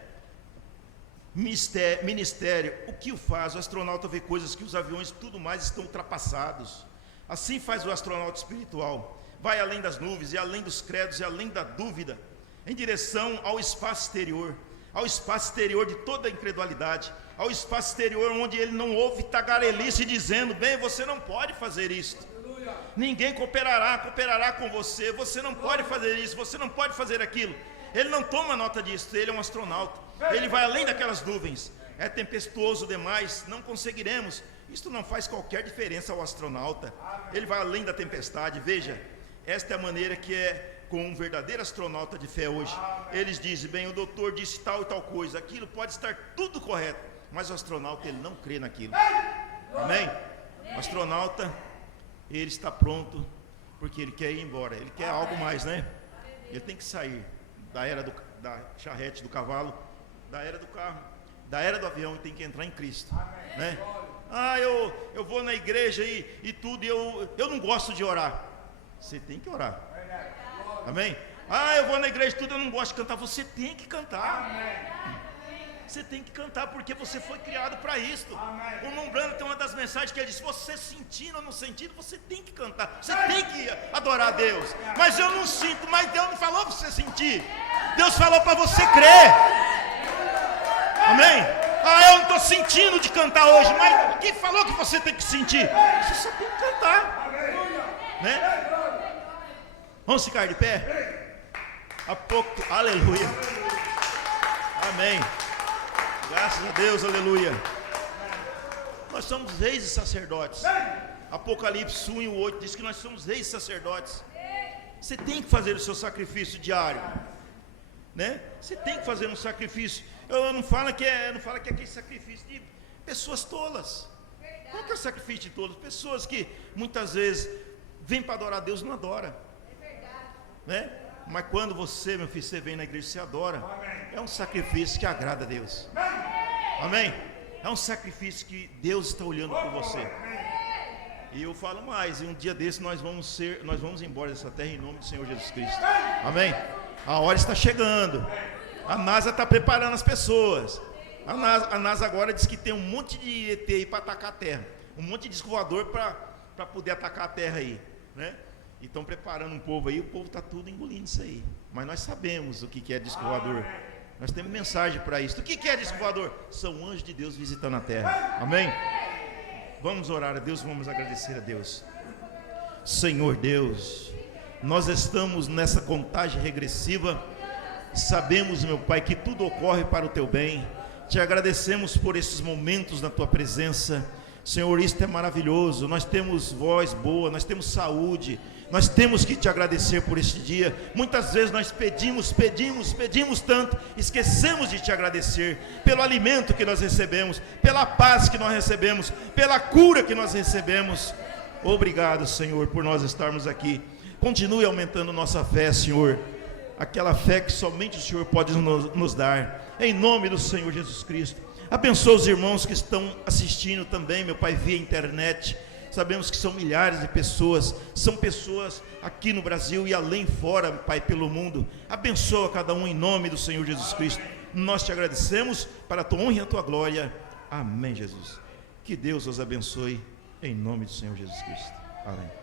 Ministério, o que o faz? O astronauta vê coisas que os aviões tudo mais estão ultrapassados. Assim faz o astronauta espiritual. Vai além das nuvens, e além dos credos, e além da dúvida, em direção ao espaço exterior de toda a incredulidade, ao espaço exterior onde ele não ouve tagarelice dizendo, bem, você não pode fazer isto, ninguém cooperará com você, você não pode fazer isso, você não pode fazer aquilo. Ele não toma nota disso, ele é um astronauta, ele vai além daquelas nuvens, é tempestuoso demais, não conseguiremos. Isto não faz qualquer diferença ao astronauta, ele vai além da tempestade. Veja, esta é a maneira que é com um verdadeiro astronauta de fé hoje. Eles dizem, bem, o doutor disse tal e tal coisa, aquilo pode estar tudo correto, mas o astronauta, ele não crê naquilo. Amém? O astronauta, ele está pronto, porque ele quer ir embora, ele quer algo mais, né? Ele tem que sair da era da charrete, do cavalo, da era do carro, da era do avião, e tem que entrar em Cristo, né? Eu vou na igreja e tudo, e eu não gosto de orar. Você tem que orar. Amém? Eu vou na igreja e tudo, eu não gosto de cantar. Você tem que cantar. Você tem que cantar, porque você foi criado para isso. O irmão Branham tem uma das mensagens que ele diz, você sentindo ou não sentindo, você tem que cantar, você tem que adorar a Deus. Mas eu não sinto, mas Deus não falou para você sentir, Deus falou para você crer. Amém? Eu não estou sentindo de cantar hoje, mas quem falou que você tem que sentir? Você só tem que cantar, né? Vamos ficar de pé? Há pouco, aleluia. Amém. Graças a Deus, aleluia. Nós somos reis e sacerdotes. Apocalipse 1 e 8 diz que nós somos reis e sacerdotes. Você tem que fazer o seu sacrifício diário, né? Você tem que fazer um sacrifício. Eu não falo que é aquele sacrifício de pessoas tolas. Qual que é o sacrifício de tolas? Pessoas que muitas vezes vêm para adorar a Deus, não adora, né? Mas quando você, meu filho, você vem na igreja, você adora. É um sacrifício que agrada a Deus. Amém? É um sacrifício que Deus está olhando por você. E eu falo mais, um dia desse nós vamos embora dessa terra em nome do Senhor Jesus Cristo. Amém? A hora está chegando. A NASA está preparando as pessoas. A NASA agora diz que tem um monte de ET aí para atacar a terra. Um monte de disco voador para poder atacar a terra aí, né? E estão preparando um povo aí, o povo está tudo engolindo isso aí. Mas nós sabemos o que é disco voador. Nós temos mensagem para isso. O que é disco voador? São anjos de Deus visitando a terra. Amém? Vamos orar a Deus, vamos agradecer a Deus. Senhor Deus, nós estamos nessa contagem regressiva. Sabemos, meu Pai, que tudo ocorre para o Teu bem. Te agradecemos por esses momentos na Tua presença. Senhor, isto é maravilhoso. Nós temos voz boa, nós temos saúde. Nós temos que Te agradecer por este dia. Muitas vezes nós pedimos tanto, esquecemos de Te agradecer pelo alimento que nós recebemos, pela paz que nós recebemos, pela cura que nós recebemos. Obrigado, Senhor, por nós estarmos aqui. Continue aumentando nossa fé, Senhor, aquela fé que somente o Senhor pode nos dar, em nome do Senhor Jesus Cristo. Abençoa os irmãos que estão assistindo também, meu Pai, via internet. Sabemos que são milhares de pessoas, são pessoas aqui no Brasil e além fora, Pai, pelo mundo. Abençoa cada um em nome do Senhor Jesus Cristo. Nós Te agradecemos para a Tua honra e a Tua glória. Amém, Jesus. Que Deus os abençoe em nome do Senhor Jesus Cristo. Amém.